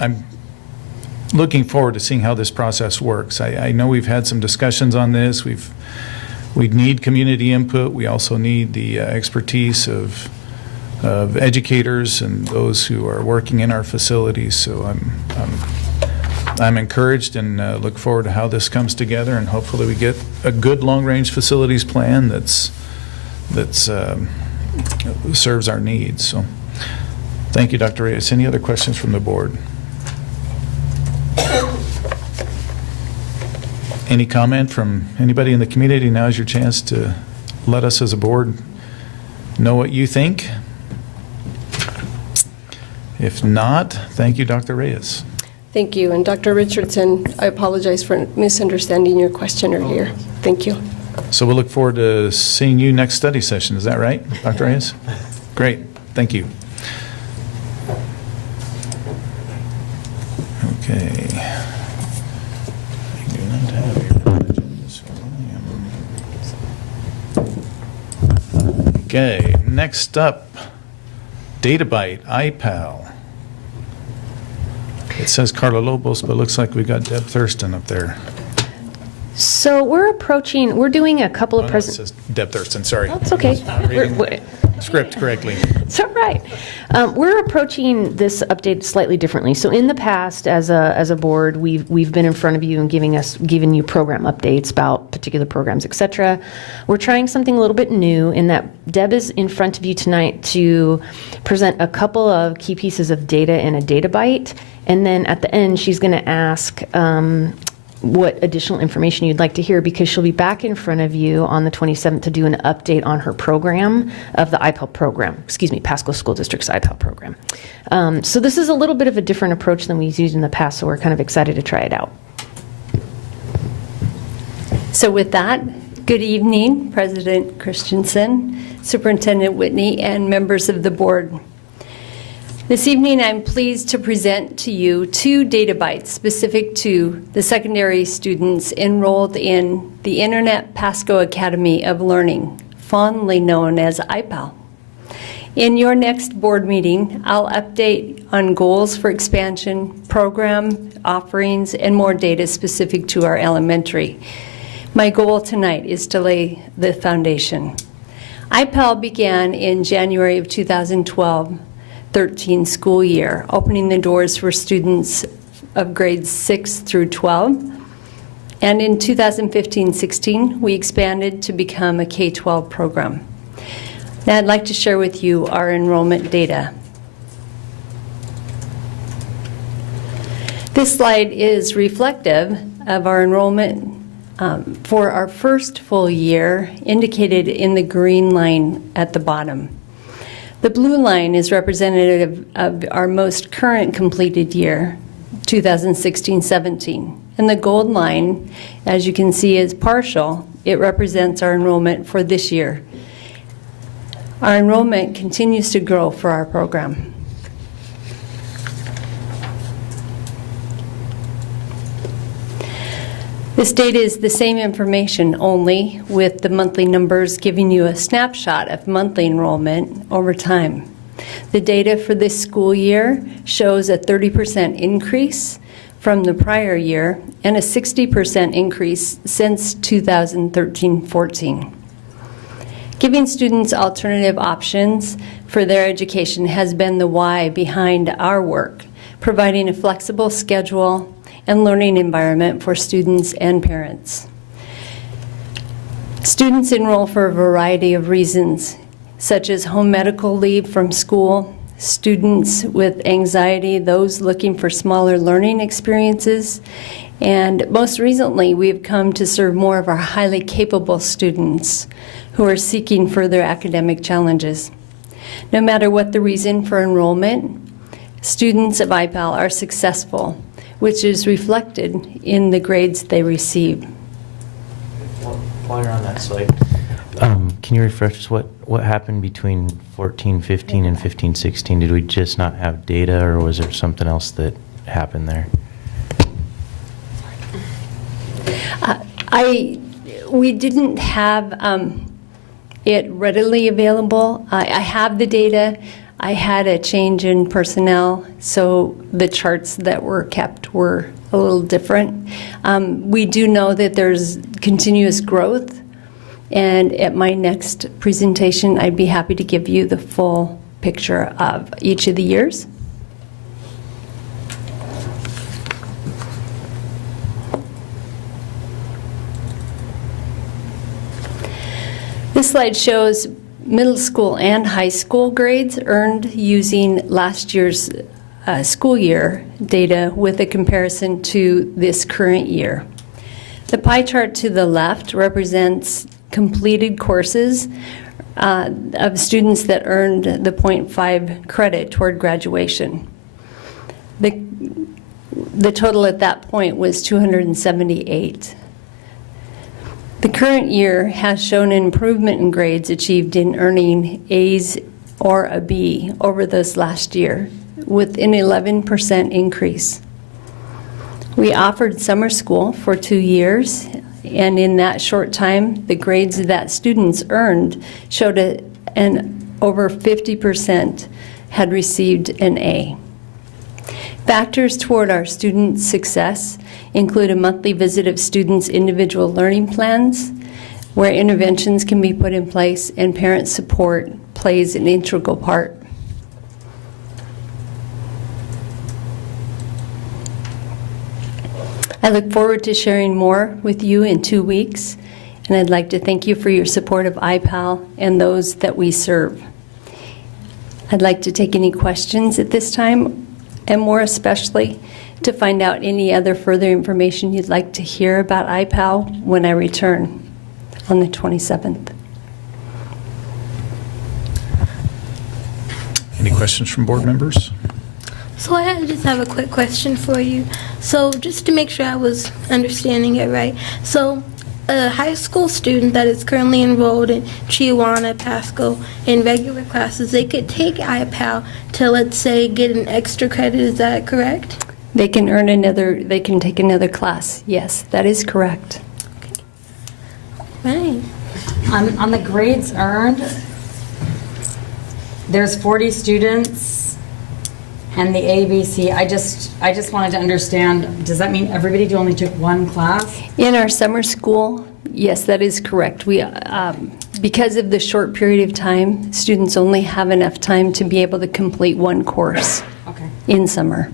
I'm looking forward to seeing how this process works. I know we've had some discussions on this. We need community input. We also need the expertise of educators and those who are working in our facilities. So I'm encouraged and look forward to how this comes together, and hopefully we get a good long-range facilities plan that's serves our needs. So thank you, Dr. Reyes. Any other questions from the board? Any comment from anybody in the community? Now is your chance to let us as a board know what you think. If not, thank you, Dr. Reyes. Thank you. And Dr. Richardson, I apologize for misunderstanding your question earlier. Thank you. So we'll look forward to seeing you next study session. Is that right, Dr. Reyes? Great. Thank you. Okay. I do not have your agenda, so I am. Okay, next up, DataByte, AIPAL. It says Carla Lobos, but it looks like we got Deb Thurston up there. So we're doing a couple of It says Deb Thurston, sorry. That's okay. Not reading the script correctly. It's all right. We're approaching this update slightly differently. So in the past, as a board, we've been in front of you and giving you program updates about particular programs, et cetera. We're trying something a little bit new in that Deb is in front of you tonight to present a couple of key pieces of data in a DataByte, and then at the end, she's going to ask what additional information you'd like to hear, because she'll be back in front of you on the 27th to do an update on her program of the AIPAL program, Pasco School District's AIPAL program. So this is a little bit of a different approach than we've used in the past, so we're kind of excited to try it out. So with that, good evening, President Christiansen, Superintendent Whitney, and members of the board. This evening, I'm pleased to present to you 2 DataBytes specific to the secondary students enrolled in the Internet Pasco Academy of Learning, fondly known as AIPAL. In your next board meeting, I'll update on goals for expansion, program offerings, and more data specific to our elementary. My goal tonight is to lay the foundation. AIPAL began in January of 2012. 13 school year, opening the doors for students of grades 6 through 12. And in 2015-16, we expanded to become a K-12 program. Now I'd like to share with you our enrollment data. This slide is reflective of our enrollment for our first full year, indicated in the green line at the bottom. The blue line is representative of our most current completed year, 2016-17. And the gold line, as you can see, is partial. It represents our enrollment for this year. Our enrollment continues to grow for our program. This data is the same information, only with the monthly numbers giving you a snapshot of monthly enrollment over time. The data for this school year shows a 30% increase from the prior year and a 60% increase since 2013-14. Giving students alternative options for their education has been the why behind our work, providing a flexible schedule and learning environment for students and parents. Students enroll for a variety of reasons, such as home medical leave from school, students with anxiety, those looking for smaller learning experiences, and most recently, we've come to serve more of our highly capable students who are seeking further academic challenges. No matter what the reason for enrollment, students of AIPAL are successful, which is reflected in the grades they receive. While you're on that slide, can you refresh us what happened between 14-15 and 15-16? Did we just not have data, or was there something else that happened there? We didn't have it readily available. I have the data. I had a change in personnel, so the charts that were kept were a little different. We do know that there's continuous growth, and at my next presentation, I'd be happy to give you the full picture of each of the years. This slide shows middle school and high school grades earned using last year's school year data with a comparison to this current year. The pie chart to the left represents completed courses of students that earned the 0.5 credit toward graduation. The total at that point was 278. The current year has shown an improvement in grades achieved in earning A's or a B over this last year, with an 11% increase. We offered summer school for 2 years, and in that short time, the grades that students earned showed an over 50% had received an A. Factors toward our student success include a monthly visit of students' individual learning plans, where interventions can be put in place and parent support plays an integral part. I look forward to sharing more with you in 2 weeks, and I'd like to thank you for your support of AIPAL and those that we serve. I'd like to take any questions at this time, and more especially to find out any other further information you'd like to hear about AIPAL when I return on the 27th. Any questions from board members? So I just have a quick question for you. So just to make sure I was understanding it right. So a high school student that is currently enrolled in Chiawana, Pasco, in regular classes, they could take AIPAL to, let's say, get an extra credit. Is that correct? They can take another class. Yes, that is correct. Right. On the grades earned, there's 40 students and the ABC. I just wanted to understand, does that mean everybody only took one class? In our summer school, yes, that is correct. We, because of the short period of time, students only have enough time to be able to complete one course in summer.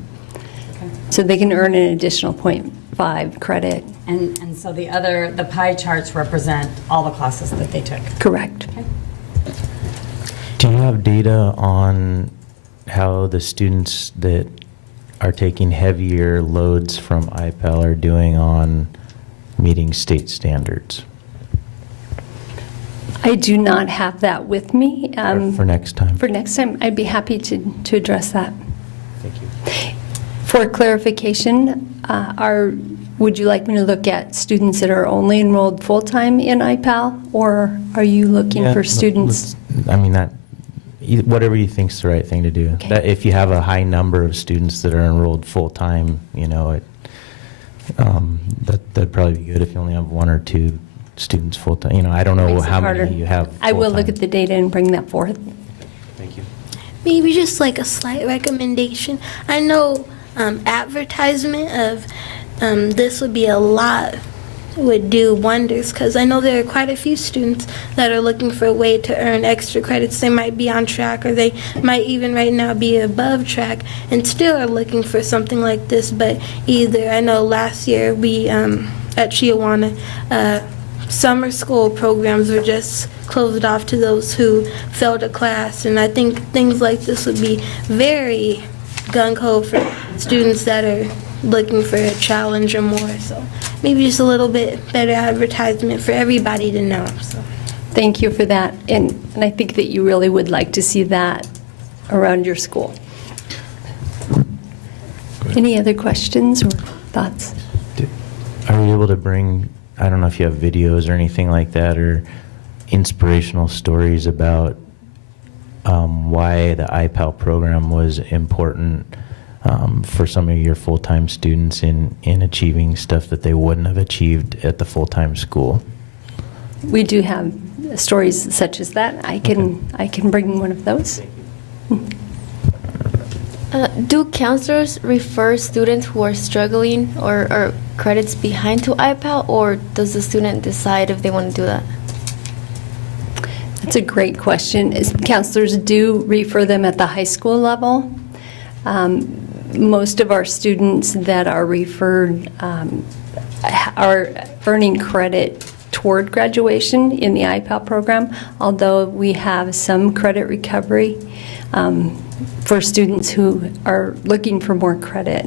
So they can earn an additional 0.5 credit. And so the pie charts represent all the classes that they took? Correct. Okay. Do you have data on how the students that are taking heavier loads from AIPAL are doing on meeting state standards? I do not have that with me. For next time? For next time, I'd be happy to address that. Thank you. For clarification, would you like me to look at students that are only enrolled full-time in AIPAL, or are you looking for students? Whatever you think's the right thing to do. Okay. That if you have a high number of students that are enrolled full-time, that'd probably be good. If you only have 1 or 2 students full-time, I don't know Makes it how harder. many you have full-time. I will look at the data and bring that forth. Thank you. Maybe just like a slight recommendation. I know advertisement of this would be a lot, would do wonders, because I know there are quite a few students that are looking for a way to earn extra credits. They might be on track, or they might even right now be above track and still are looking for something like this. But either, I know last year we at Chiawana summer school programs were just closed off to those who failed a class. And I think things like this would be very gung-ho for students that are looking for a challenge or more. So maybe just a little bit better advertisement for everybody to know. So. Thank you for that. And I think that you really would like to see that around your school. Any other questions or thoughts? Are you able to bring, I don't know if you have videos or anything like that, or inspirational stories about why the AIPAL program was important for some of your full-time students in achieving stuff that they wouldn't have achieved at the full-time school? We do have stories such as that. I can bring one of those. Do counselors refer students who are struggling or credits behind to AIPAL, or does the student decide if they want to do that? That's a great question. Counselors do refer them at the high school level. Most of our students that are referred are earning credit toward graduation in the AIPAL program, although we have some credit recovery for students who are looking for more credit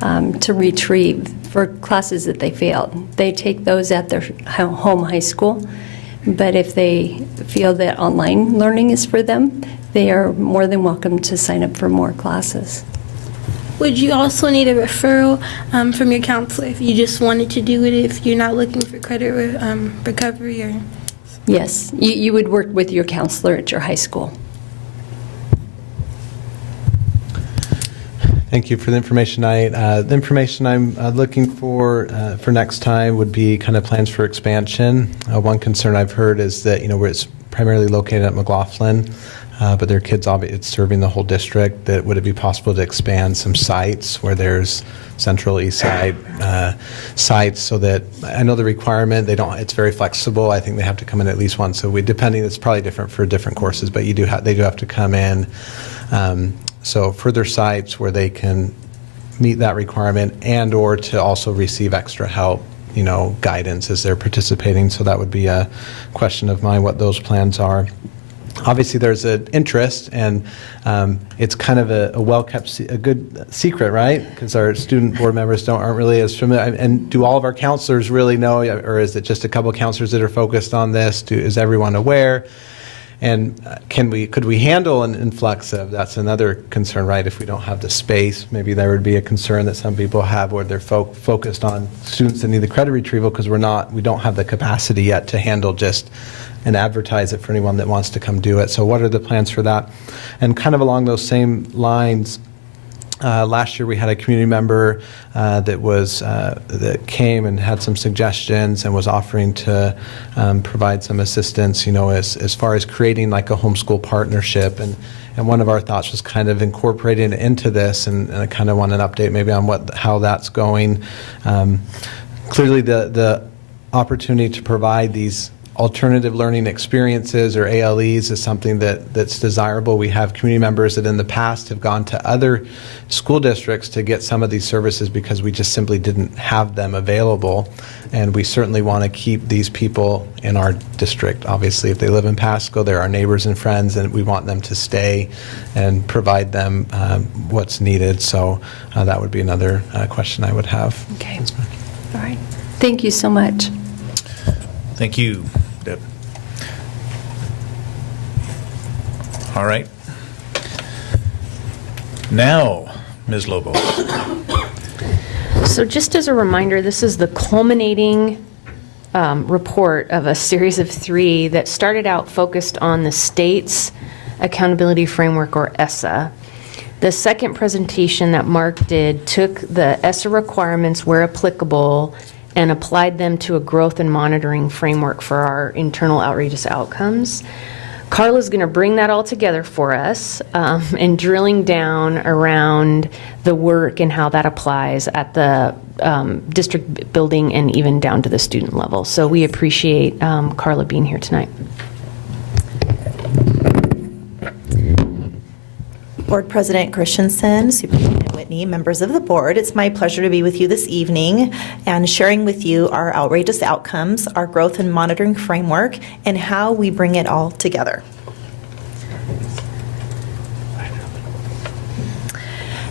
to retrieve for classes that they failed. They take those at their home high school, but if they feel that online learning is for them, they are more than welcome to sign up for more classes. Would you also need a referral from your counselor if you just wanted to do it, if you're not looking for credit recovery? Or? Yes, you would work with your counselor at your high school. Thank you for the information tonight. The information I'm looking for next time would be kind of plans for expansion. One concern I've heard is that, where it's primarily located at McLaughlin, but their kids, it's serving the whole district, that would it be possible to expand some sites where there's Central East Side sites, so that I know the requirement, it's very flexible. I think they have to come in at least once a week, depending, it's probably different for different courses, but they do have to come in. So further sites where they can meet that requirement, and or to also receive extra help, guidance as they're participating. So that would be a question of mine, what those plans are. Obviously, there's an interest, and it's kind of a well-kept, a good secret, right? Because our student board members aren't really as familiar. And do all of our counselors really know, or is it just a couple of counselors that are focused on this? Is everyone aware? And could we handle an influx of, that's another concern, right? If we don't have the space, maybe there would be a concern that some people have where they're focused on students that need the credit retrieval, because we don't have the capacity yet to handle just and advertise it for anyone that wants to come do it. So what are the plans for that? And kind of along those same lines, last year we had a community member that came and had some suggestions and was offering to provide some assistance, as far as creating like a homeschool partnership. And one of our thoughts was kind of incorporating it into this, and I kind of want an update maybe on how that's going. Clearly the opportunity to provide these alternative learning experiences, or ALEs, is something that's desirable. We have community members that in the past have gone to other school districts to get some of these services because we just simply didn't have them available. And we certainly want to keep these people in our district. Obviously, if they live in Pasco, they're our neighbors and friends, and we want them to stay and provide them what's needed. So that would be another question I would have. Okay. All right. Thank you so much. Thank you, Deb. All right. Now, Ms. Lobo. So just as a reminder, this is the culminating report of a series of 3 that started out focused on the state's accountability framework, or ESSA. The second presentation that Mark did took the ESSA requirements where applicable and applied them to a growth and monitoring framework for our internal outrageous outcomes. Carla's going to bring that all together for us and drilling down around the work and how that applies at the district building and even down to the student level. So we appreciate Carla being here tonight. Board President Christiansen, Superintendent Whitney, members of the board. It's my pleasure to be with you this evening and sharing with you our outrageous outcomes, our growth and monitoring framework, and how we bring it all together.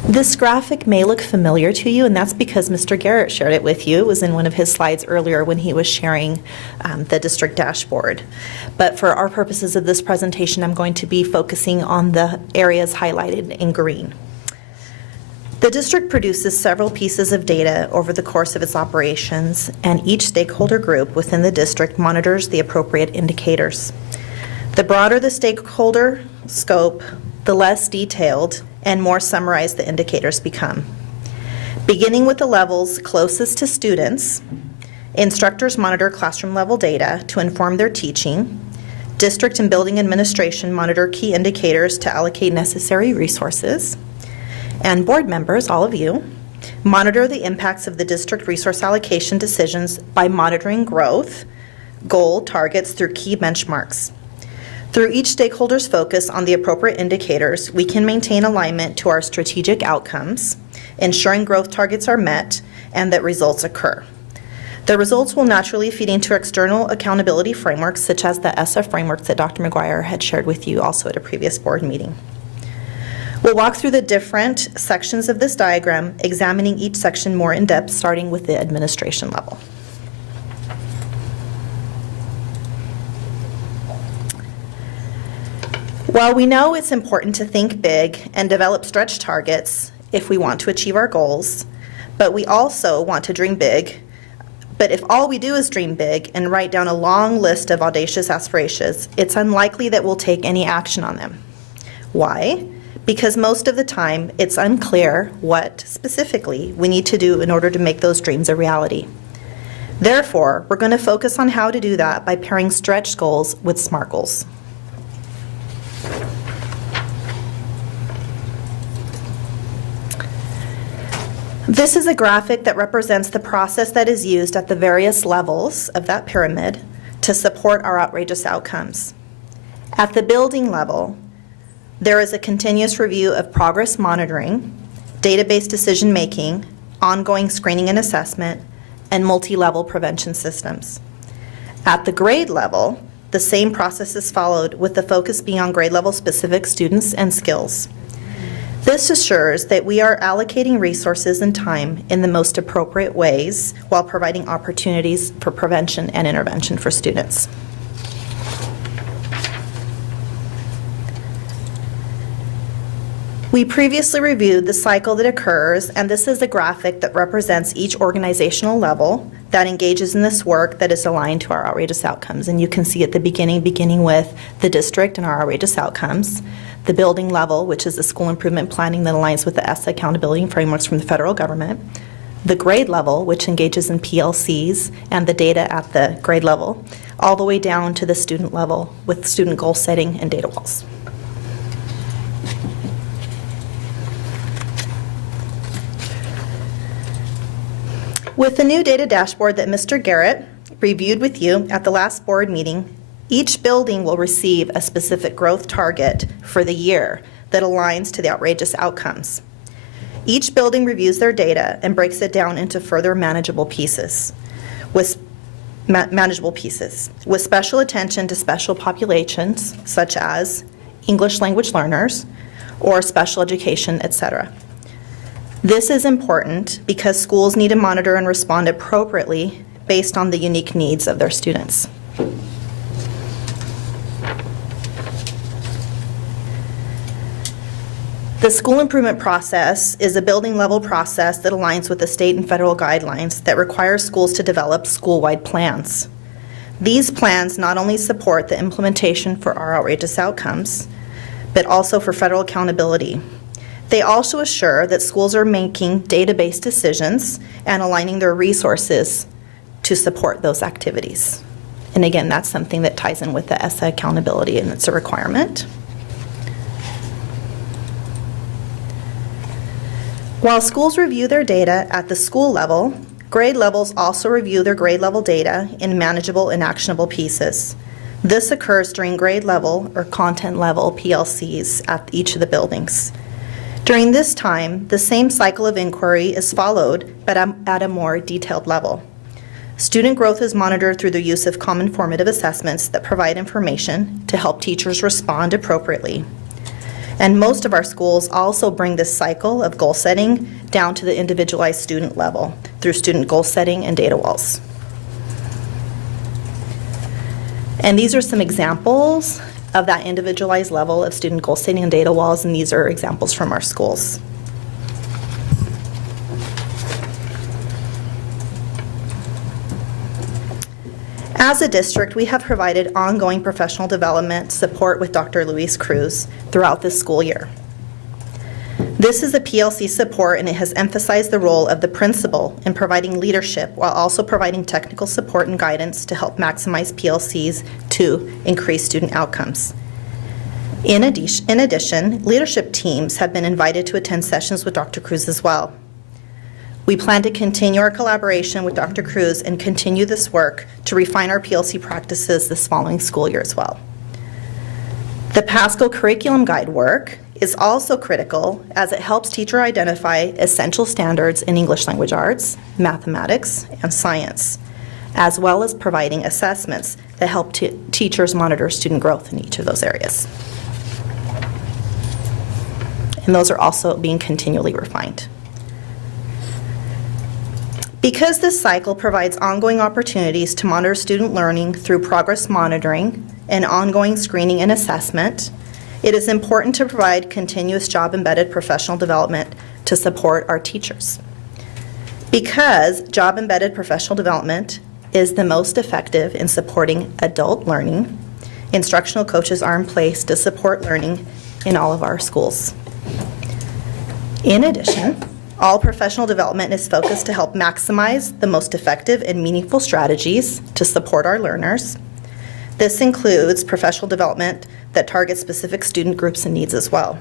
This graphic may look familiar to you, and that's because Mr. Garrett shared it with you. It was in one of his slides earlier when he was sharing the district dashboard. But for our purposes of this presentation, I'm going to be focusing on the areas highlighted in green. The district produces several pieces of data over the course of its operations, and each stakeholder group within the district monitors the appropriate indicators. The broader the stakeholder scope, the less detailed and more summarized the indicators become. Beginning with the levels closest to students, instructors monitor classroom level data to inform their teaching. District and building administration monitor key indicators to allocate necessary resources. And board members, all of you, monitor the impacts of the district resource allocation decisions by monitoring growth, goal targets through key benchmarks. Through each stakeholder's focus on the appropriate indicators, we can maintain alignment to our strategic outcomes, ensuring growth targets are met and that results occur. The results will naturally feed into external accountability frameworks such as the ESSA frameworks that Dr. McGuire had shared with you also at a previous board meeting. We'll walk through the different sections of this diagram, examining each section more in depth, starting with the administration level. While we know it's important to think big and develop stretch targets if we want to achieve our goals, but we also want to dream big. But if all we do is dream big and write down a long list of audacious aspirations, it's unlikely that we'll take any action on them. Why? Because most of the time, it's unclear what specifically we need to do in order to make those dreams a reality. Therefore, we're going to focus on how to do that by pairing stretch goals with SMART goals. This is a graphic that represents the process that is used at the various levels of that pyramid to support our outrageous outcomes. At the building level, there is a continuous review of progress monitoring, database decision-making, ongoing screening and assessment, and multi-level prevention systems. At the grade level, the same process is followed with the focus being on grade level specific students and skills. This assures that we are allocating resources and time in the most appropriate ways while providing opportunities for prevention and intervention for students. We previously reviewed the cycle that occurs, and this is a graphic that represents each organizational level that engages in this work that is aligned to our outrageous outcomes. And you can see at the beginning with the district and our outrageous outcomes, the building level, which is the school improvement planning that aligns with the ESSA accountability frameworks from the federal government, the grade level, which engages in PLCs and the data at the grade level, all the way down to the student level with student goal setting and data walls. With the new data dashboard that Mr. Garrett reviewed with you at the last board meeting, each building will receive a specific growth target for the year that aligns to the outrageous outcomes. Each building reviews their data and breaks it down into further manageable pieces, with special attention to special populations such as English language learners or special education, etc. This is important because schools need to monitor and respond appropriately based on the unique needs of their students. The school improvement process is a building level process that aligns with the state and federal guidelines that require schools to develop school-wide plans. These plans not only support the implementation for our outrageous outcomes, but also for federal accountability. They also assure that schools are making data-based decisions and aligning their resources to support those activities. And again, that's something that ties in with the ESSA accountability, and it's a requirement. While schools review their data at the school level, grade levels also review their grade level data in manageable and actionable pieces. This occurs during grade level or content level PLCs at each of the buildings. During this time, the same cycle of inquiry is followed, but at a more detailed level. Student growth is monitored through the use of common formative assessments that provide information to help teachers respond appropriately. And most of our schools also bring this cycle of goal setting down to the individualized student level through student goal setting and data walls. And these are some examples of that individualized level of student goal setting and data walls, and these are examples from our schools. As a district, we have provided ongoing professional development support with Dr. Luis Cruz throughout this school year. This is a PLC support, and it has emphasized the role of the principal in providing leadership while also providing technical support and guidance to help maximize PLCs to increase student outcomes. In addition, leadership teams have been invited to attend sessions with Dr. Cruz as well. We plan to continue our collaboration with Dr. Cruz and continue this work to refine our PLC practices this following school year as well. The Pasco curriculum guide work is also critical as it helps teachers identify essential standards in English language arts, mathematics, and science, as well as providing assessments that help teachers monitor student growth in each of those areas. And those are also being continually refined. Because this cycle provides ongoing opportunities to monitor student learning through progress monitoring and ongoing screening and assessment, it is important to provide continuous job-embedded professional development to support our teachers. Because job-embedded professional development is the most effective in supporting adult learning, instructional coaches are in place to support learning in all of our schools. In addition, all professional development is focused to help maximize the most effective and meaningful strategies to support our learners. This includes professional development that targets specific student groups and needs as well.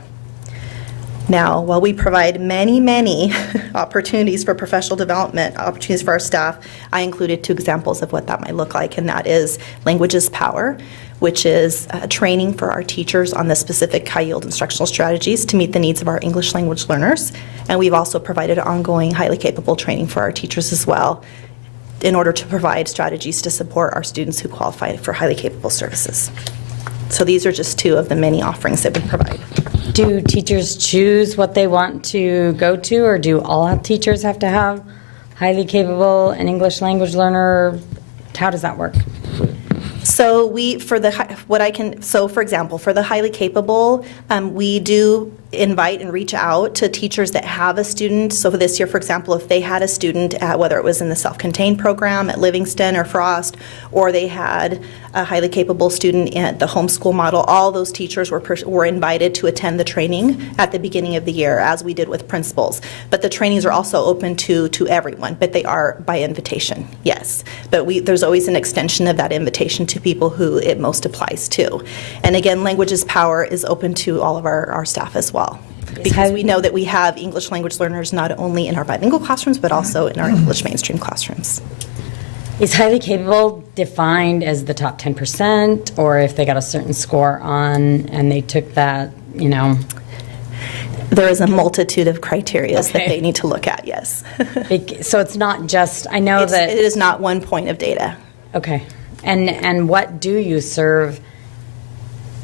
Now, while we provide many opportunities for professional development, opportunities for our staff, I included 2 examples of what that might look like, and that is Language is Power, which is training for our teachers on the specific high-yield instructional strategies to meet the needs of our English language learners. And we've also provided ongoing highly capable training for our teachers as well in order to provide strategies to support our students who qualify for highly capable services. So these are just 2 of the many offerings that we provide. Do teachers choose what they want to go to, or do all teachers have to have highly capable an English language learner? How does that work? So for example, for the highly capable, we do invite and reach out to teachers that have a student. So for this year, for example, if they had a student at, whether it was in the self-contained program at Livingston or Frost, or they had a highly capable student at the homeschool model, all those teachers were invited to attend the training at the beginning of the year, as we did with principals. But the trainings are also open to everyone, but they are by invitation, yes. But there's always an extension of that invitation to people who it most applies to. And again, Language is Power is open to all of our staff as well, because we know that we have English language learners not only in our bilingual classrooms, but also in our English mainstream classrooms. Is highly capable defined as the top 10%, or if they got a certain score on and they took that, There is a multitude of criteria that they need to look at, yes. So it's not just, I know that... It is not one point of data. Okay. And what do you serve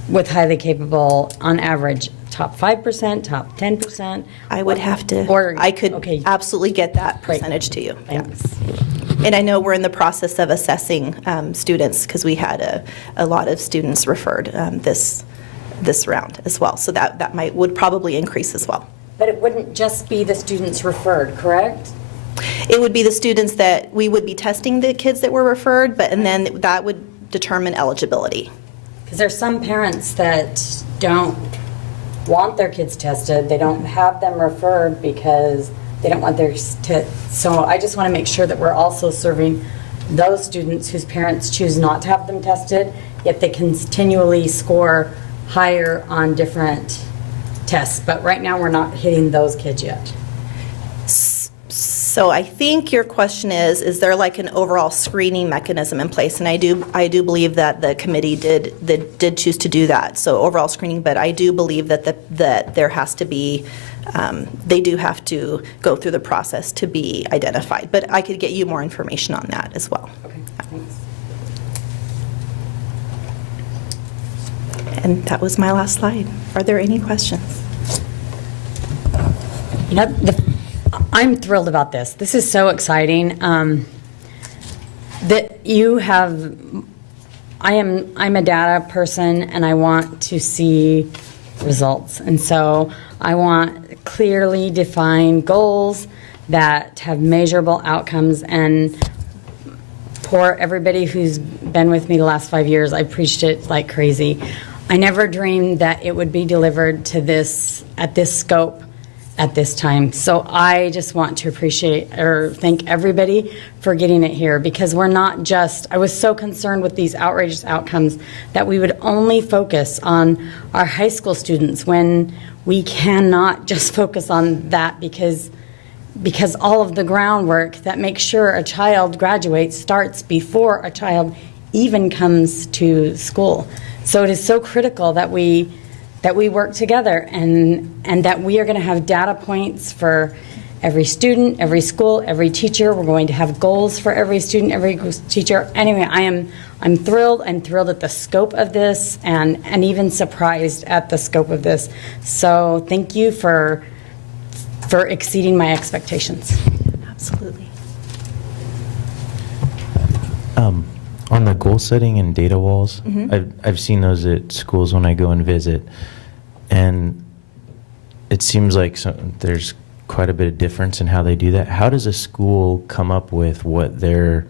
with highly capable on average? Top 5%, top 10%? I would have to, I could absolutely get that percentage to you. Thanks. And I know we're in the process of assessing students, because we had a lot of students referred this round as well. So that would probably increase as well. But it wouldn't just be the students referred, correct? It would be the students that we would be testing, the kids that were referred, and then that would determine eligibility. Because there's some parents that don't want their kids tested. They don't have them referred because they don't want their so I just want to make sure that we're also serving those students whose parents choose not to have them tested, yet they continually score higher on different tests. But right now we're not hitting those kids yet. So I think your question is there like an overall screening mechanism in place? And I do believe that the committee did choose to do that. So overall screening, but I do believe that there has to be, they do have to go through the process to be identified. But I could get you more information on that as well. Okay, thanks. And that was my last slide. Are there any questions? You know, I'm thrilled about this. This is so exciting. That you have, I'm a data person and I want to see results. And so I want clearly defined goals that have measurable outcomes. And for everybody who's been with me the last 5 years, I preached it like crazy. I never dreamed that it would be delivered to this, at this scope, at this time. So I just want to appreciate or thank everybody for getting it here, because we're not just, I was so concerned with these outrageous outcomes that we would only focus on our high school students when we cannot just focus on that, because all of the groundwork that makes sure a child graduates starts before a child even comes to school. So it is so critical that we work together and that we are going to have data points for every student, every school, every teacher. We're going to have goals for every student, every teacher. Anyway, I'm thrilled. I'm thrilled at the scope of this and even surprised at the scope of this. So thank you for exceeding my expectations. Absolutely. On the goal setting and data walls, I've seen those at schools when I go and visit, and it seems like there's quite a bit of difference in how they do that. How does a school come up with what their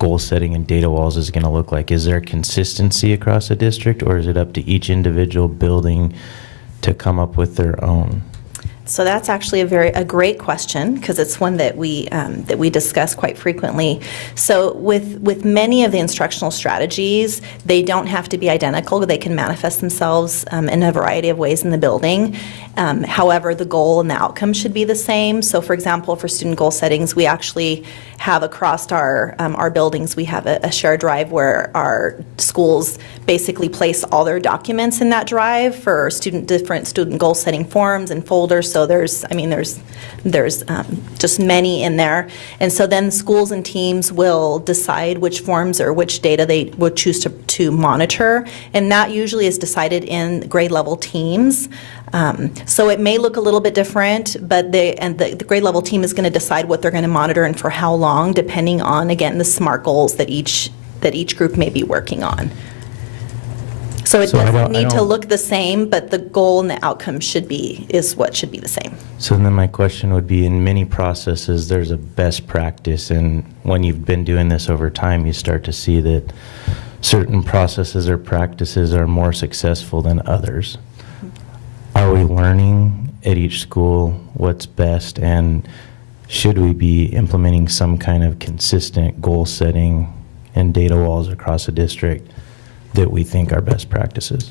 goal setting and data walls is going to look like? Is there consistency across the district, or is it up to each individual building to come up with their own? So that's actually a great question, because it's one that we discuss quite frequently. So with many of the instructional strategies, they don't have to be identical. They can manifest themselves in a variety of ways in the building. However, the goal and the outcome should be the same. So for example, for student goal settings, we actually have across our buildings, we have a shared drive where our schools basically place all their documents in that drive for different student goal setting forms and folders. So there's just many in there. And so then schools and teams will decide which forms or which data they would choose to monitor. And that usually is decided in grade level teams. So it may look a little bit different, but the grade level team is going to decide what they're going to monitor and for how long, depending on, again, the SMART goals that each group may be working on. So it doesn't need to look the same, but the goal and the outcome is what should be the same. So then my question would be, in many processes, there's a best practice, and when you've been doing this over time, you start to see that certain processes or practices are more successful than others. Are we learning at each school what's best, and should we be implementing some kind of consistent goal setting and data walls across the district that we think are best practices?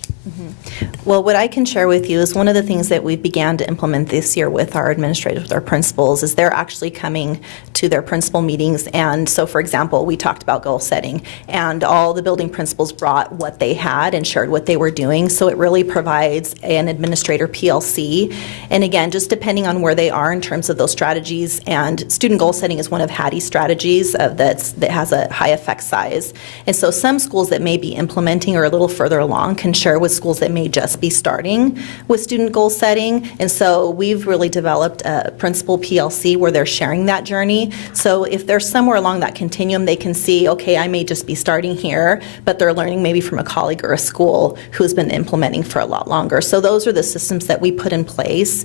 Well, what I can share with you is one of the things that we began to implement this year with our administrators, with our principals, is they're actually coming to their principal meetings. And so, for example, we talked about goal setting, and all the building principals brought what they had and shared what they were doing. So it really provides an administrator PLC. And again, just depending on where they are in terms of those strategies, and student goal setting is one of Hattie's strategies that has a high effect size. And so some schools that may be implementing or a little further along can share with schools that may just be starting with student goal setting. And so we've really developed a principal PLC where they're sharing that journey. So if they're somewhere along that continuum, they can see, okay, I may just be starting here, but they're learning maybe from a colleague or a school who's been implementing for a lot longer. So those are the systems that we put in place,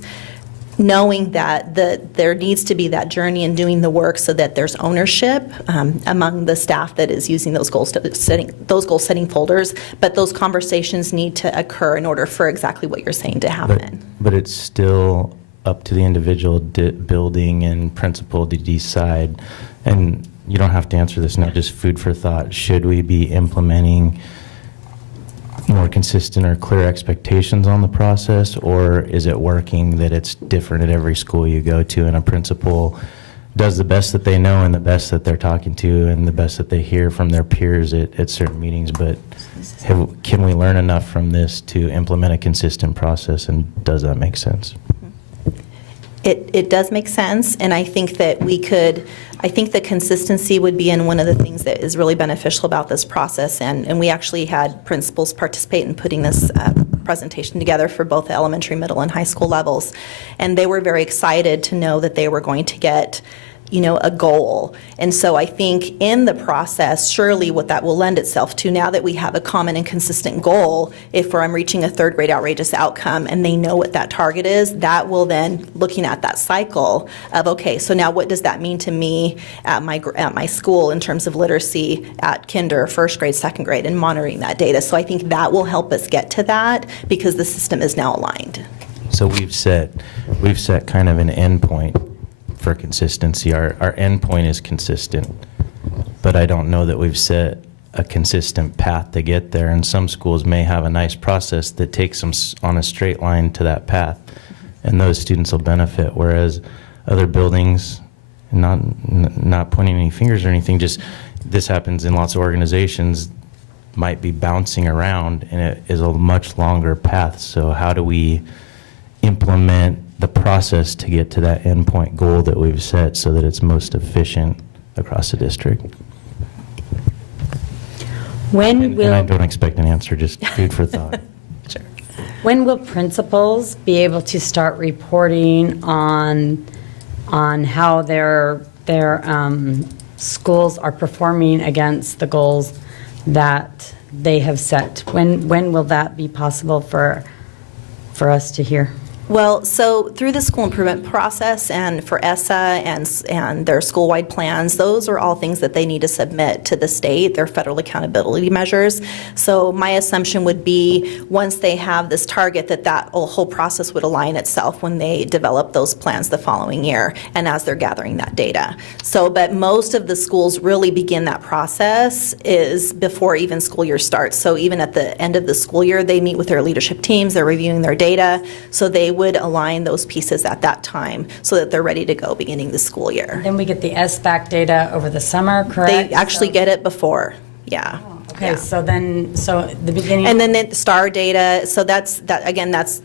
knowing that there needs to be that journey and doing the work so that there's ownership among the staff that is using those goal setting folders, but those conversations need to occur in order for exactly what you're saying to happen. But it's still up to the individual building and principal to decide, and you don't have to answer this, not just food for thought. Should we be implementing more consistent or clear expectations on the process, or is it working that it's different at every school you go to and a principal does the best that they know and the best that they're talking to and the best that they hear from their peers at certain meetings, but can we learn enough from this to implement a consistent process, and does that make sense? It does make sense, and I think that I think the consistency would be in one of the things that is really beneficial about this process, and we actually had principals participate in putting this presentation together for both the elementary, middle, and high school levels, and they were very excited to know that they were going to get a goal. And so I think in the process, surely what that will lend itself to, now that we have a common and consistent goal, if I'm reaching a third grade outrageous outcome and they know what that target is, that will then, looking at that cycle of, okay, so now what does that mean to me at my school in terms of literacy at kinder, first grade, second grade, and monitoring that data. So I think that will help us get to that because the system is now aligned. So we've set kind of an endpoint for consistency. Our endpoint is consistent, but I don't know that we've set a consistent path to get there. And some schools may have a nice process that takes them on a straight line to that path, and those students will benefit. Whereas other buildings, not pointing any fingers or anything, just this happens in lots of organizations, might be bouncing around, and it is a much longer path. So how do we implement the process to get to that endpoint goal that we've set so that it's most efficient across the district? And I don't expect an answer, just food for thought. Sure. When will principals be able to start reporting on how their schools are performing against the goals that they have set? When will that be possible for us to hear? Well, so through the school improvement process and for ESSA and their school-wide plans, those are all things that they need to submit to the state, their federal accountability measures. So my assumption would be once they have this target that whole process would align itself when they develop those plans the following year and as they're gathering that data. So, but most of the schools really begin that process is before even school year starts. So even at the end of the school year, they meet with their leadership teams, they're reviewing their data, so they would align those pieces at that time so that they're ready to go beginning the school year. Then we get the SBAC data over the summer, correct? They actually get it before, yeah. Okay, Yeah. so the beginning. And then the STAR data, so that's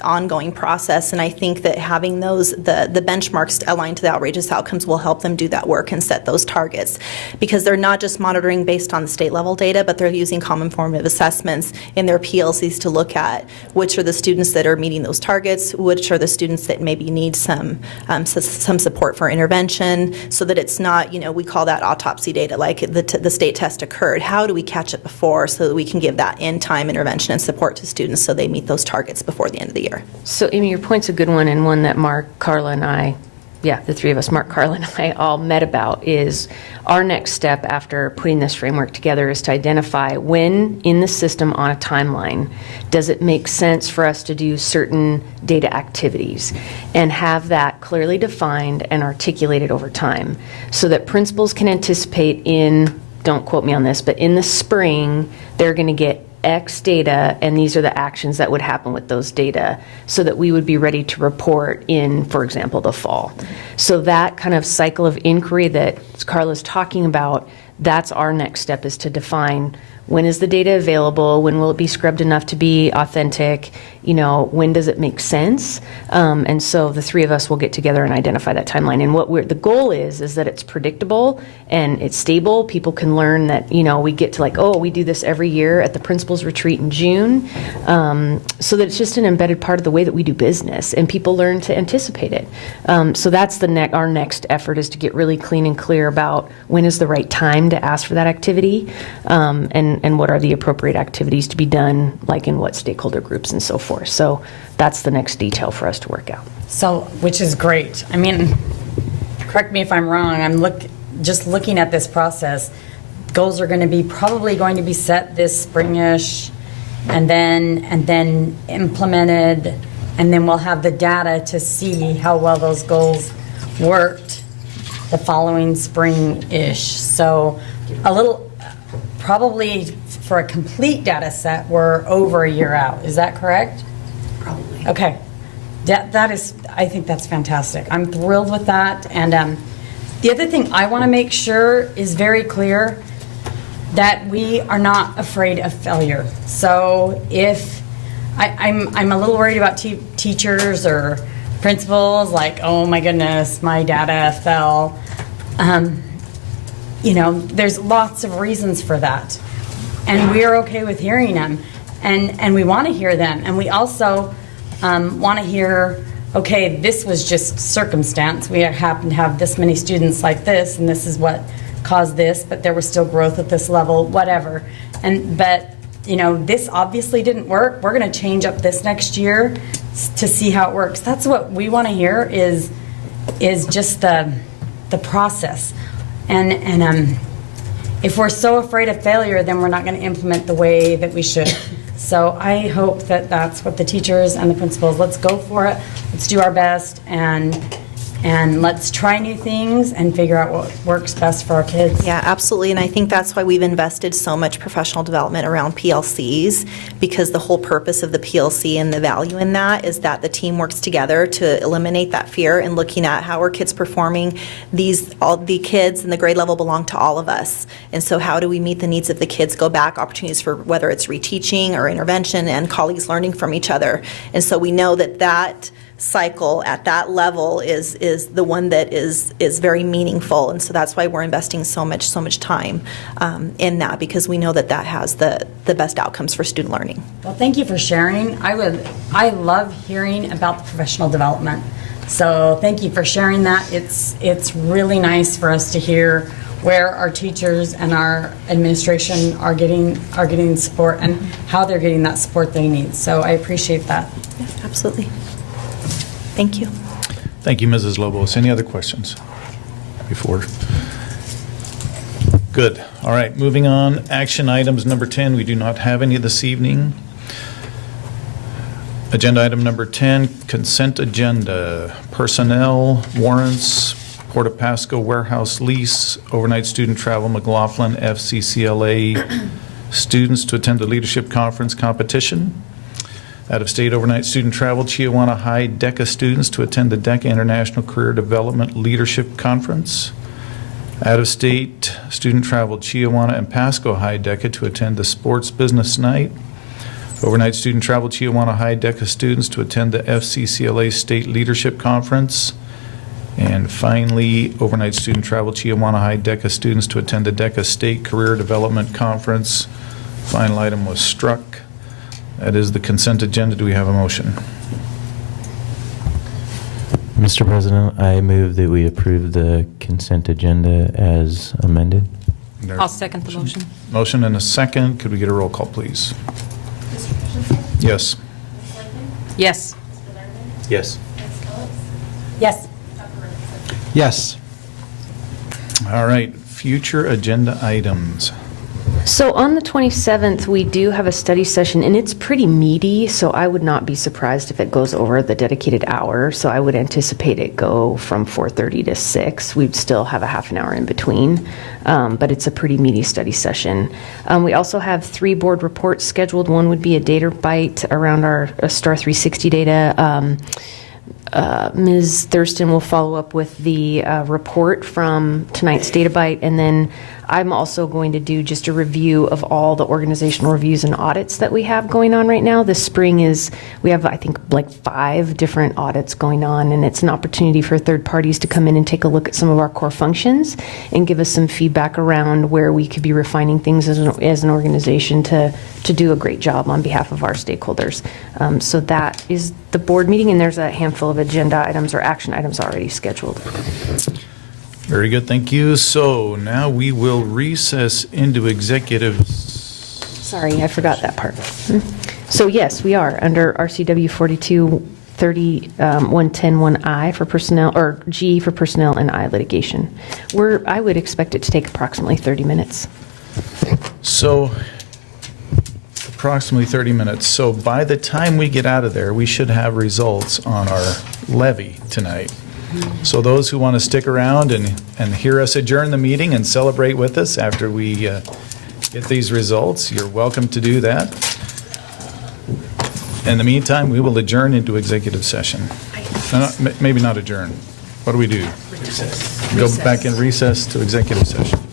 ongoing process, and I think that having the benchmarks aligned to the outrageous outcomes will help them do that work and set those targets, because they're not just monitoring based on the state level data, but they're using common formative assessments in their PLCs to look at which are the students that are meeting those targets, which are the students that maybe need some support for intervention, so that it's not, we call that autopsy data, like the state test occurred. How do we catch it before so that we can give that in-time intervention and support to students so they meet those targets before the end of the year? So, Amy, your point's a good one, and one that Mark, Carla, and I, the three of us, Mark, Carla, and I all met about, is our next step after putting this framework together is to identify when in the system on a timeline does it make sense for us to do certain data activities and have that clearly defined and articulated over time so that principals can anticipate don't quote me on this, but in the spring, they're going to get X data, and these are the actions that would happen with those data, so that we would be ready to report in, for example, the fall. So that kind of cycle of inquiry that Carla's talking about, that's our next step, is to define when is the data available, when will it be scrubbed enough to be authentic, when does it make sense? And so the three of us will get together and identify that timeline. And the goal is that it's predictable and it's stable. People can learn that, we get to we do this every year at the principals retreat in June, so that it's just an embedded part of the way that we do business and people learn to anticipate it. So that's our next effort, is to get really clean and clear about when is the right time to ask for that activity, and what are the appropriate activities to be done, like in what stakeholder groups and so forth. So that's the next detail for us to work out. So, which is great. I mean, correct me if I'm wrong, I'm just looking at this process, goals are probably going to be set this springish and then implemented, and then we'll have the data to see how well those goals worked the following spring-ish. So probably for a complete data set, we're over a year out. Is that correct? Probably. Okay. That is, I think that's fantastic. I'm thrilled with that. And The other thing I want to make sure is very clear that we are not afraid of failure. So if I'm a little worried about teachers or principals, like, oh my goodness, my data fell. There's lots of reasons for that. And we are okay with hearing them. And we want to hear them. And we also want to hear, okay, this was just circumstance. We happen to have this many students like this, and this is what caused this, but there was still growth at this level, whatever. But this obviously didn't work. We're going to change up this next year to see how it works. That's what we want to hear is just the process. And if we're so afraid of failure, then we're not going to implement the way that we should. So I hope that that's what the teachers and the principals, let's go for it. Let's do our best and let's try new things and figure out what works best for our kids. Yeah, absolutely. And I think that's why we've invested so much professional development around PLCs, because the whole purpose of the PLC and the value in that is that the team works together to eliminate that fear and looking at how are kids performing. All the kids in the grade level belong to all of us. And so how do we meet the needs of the kids, go back, opportunities for whether it's reteaching or intervention and colleagues learning from each other. And so we know that cycle at that level is the one that is very meaningful, and so that's why we're investing so much time in that, because we know that has the best outcomes for student learning. Well, thank you for sharing. I love hearing about the professional development. So thank you for sharing that. It's really nice for us to hear where our teachers and our administration are getting support and how they're getting that support they need. So I appreciate that. Yeah, absolutely. Thank you. Thank you, Mrs. Lobos. Any other questions before? Good. All right, moving on. Action items number 10. We do not have any this evening. Agenda item number 10, consent agenda. Personnel, warrants, Port of Pasco warehouse lease, overnight student travel, McLaughlin FCCLA students to attend the leadership conference competition. Out-of-state overnight student travel, Chiawana High DECA students to attend the DECA International Career Development Leadership Conference. Out-of-state student travel, Chiawana and Pasco High DECA to attend the Sports Business Night. Overnight student travel, Chiawana High DECA students to attend the FCCLA State Leadership Conference. And finally, overnight student travel, Chiawana High DECA students to attend the DECA State Career Development Conference. Final item was struck. That is the consent agenda. Do we have a motion? Mr. President, I move that we approve the consent agenda as amended. I'll second the motion. Motion and a second. Could we get a roll call, please? Yes. Yes. Yes. Yes. Yes. All right. Future agenda items. So on the 27th, we do have a study session, and it's pretty meaty, so I would not be surprised if it goes over the dedicated hour. So I would anticipate it go from 4:30 to 6. We'd still have a half an hour in between, but it's a pretty meaty study session. We also have 3 board reports scheduled. One would be a data bite around our STAR 360 data. Ms. Thurston will follow up with the report from tonight's data bite, and then I'm also going to do just a review of all the organizational reviews and audits that we have going on right now. This spring we have, I think, like 5 different audits going on, and it's an opportunity for third parties to come in and take a look at some of our core functions and give us some feedback around where we could be refining things as an organization to do a great job on behalf of our stakeholders. So that is the board meeting, and there's a handful of agenda items or action items already scheduled. Very good. Thank you. So now we will recess into executive. Sorry, I forgot that part. So yes, we are under RCW 4230-110-1I for personnel, or G for personnel, and I litigation. I would expect it to take approximately 30 minutes. So approximately 30 minutes. So by the time we get out of there, we should have results on our levy tonight. So those who want to stick around and hear us adjourn the meeting and celebrate with us after we get these results, you're welcome to do that. In the meantime, we will adjourn into executive session. No, maybe not adjourn. What do we do? Go back in recess to executive session.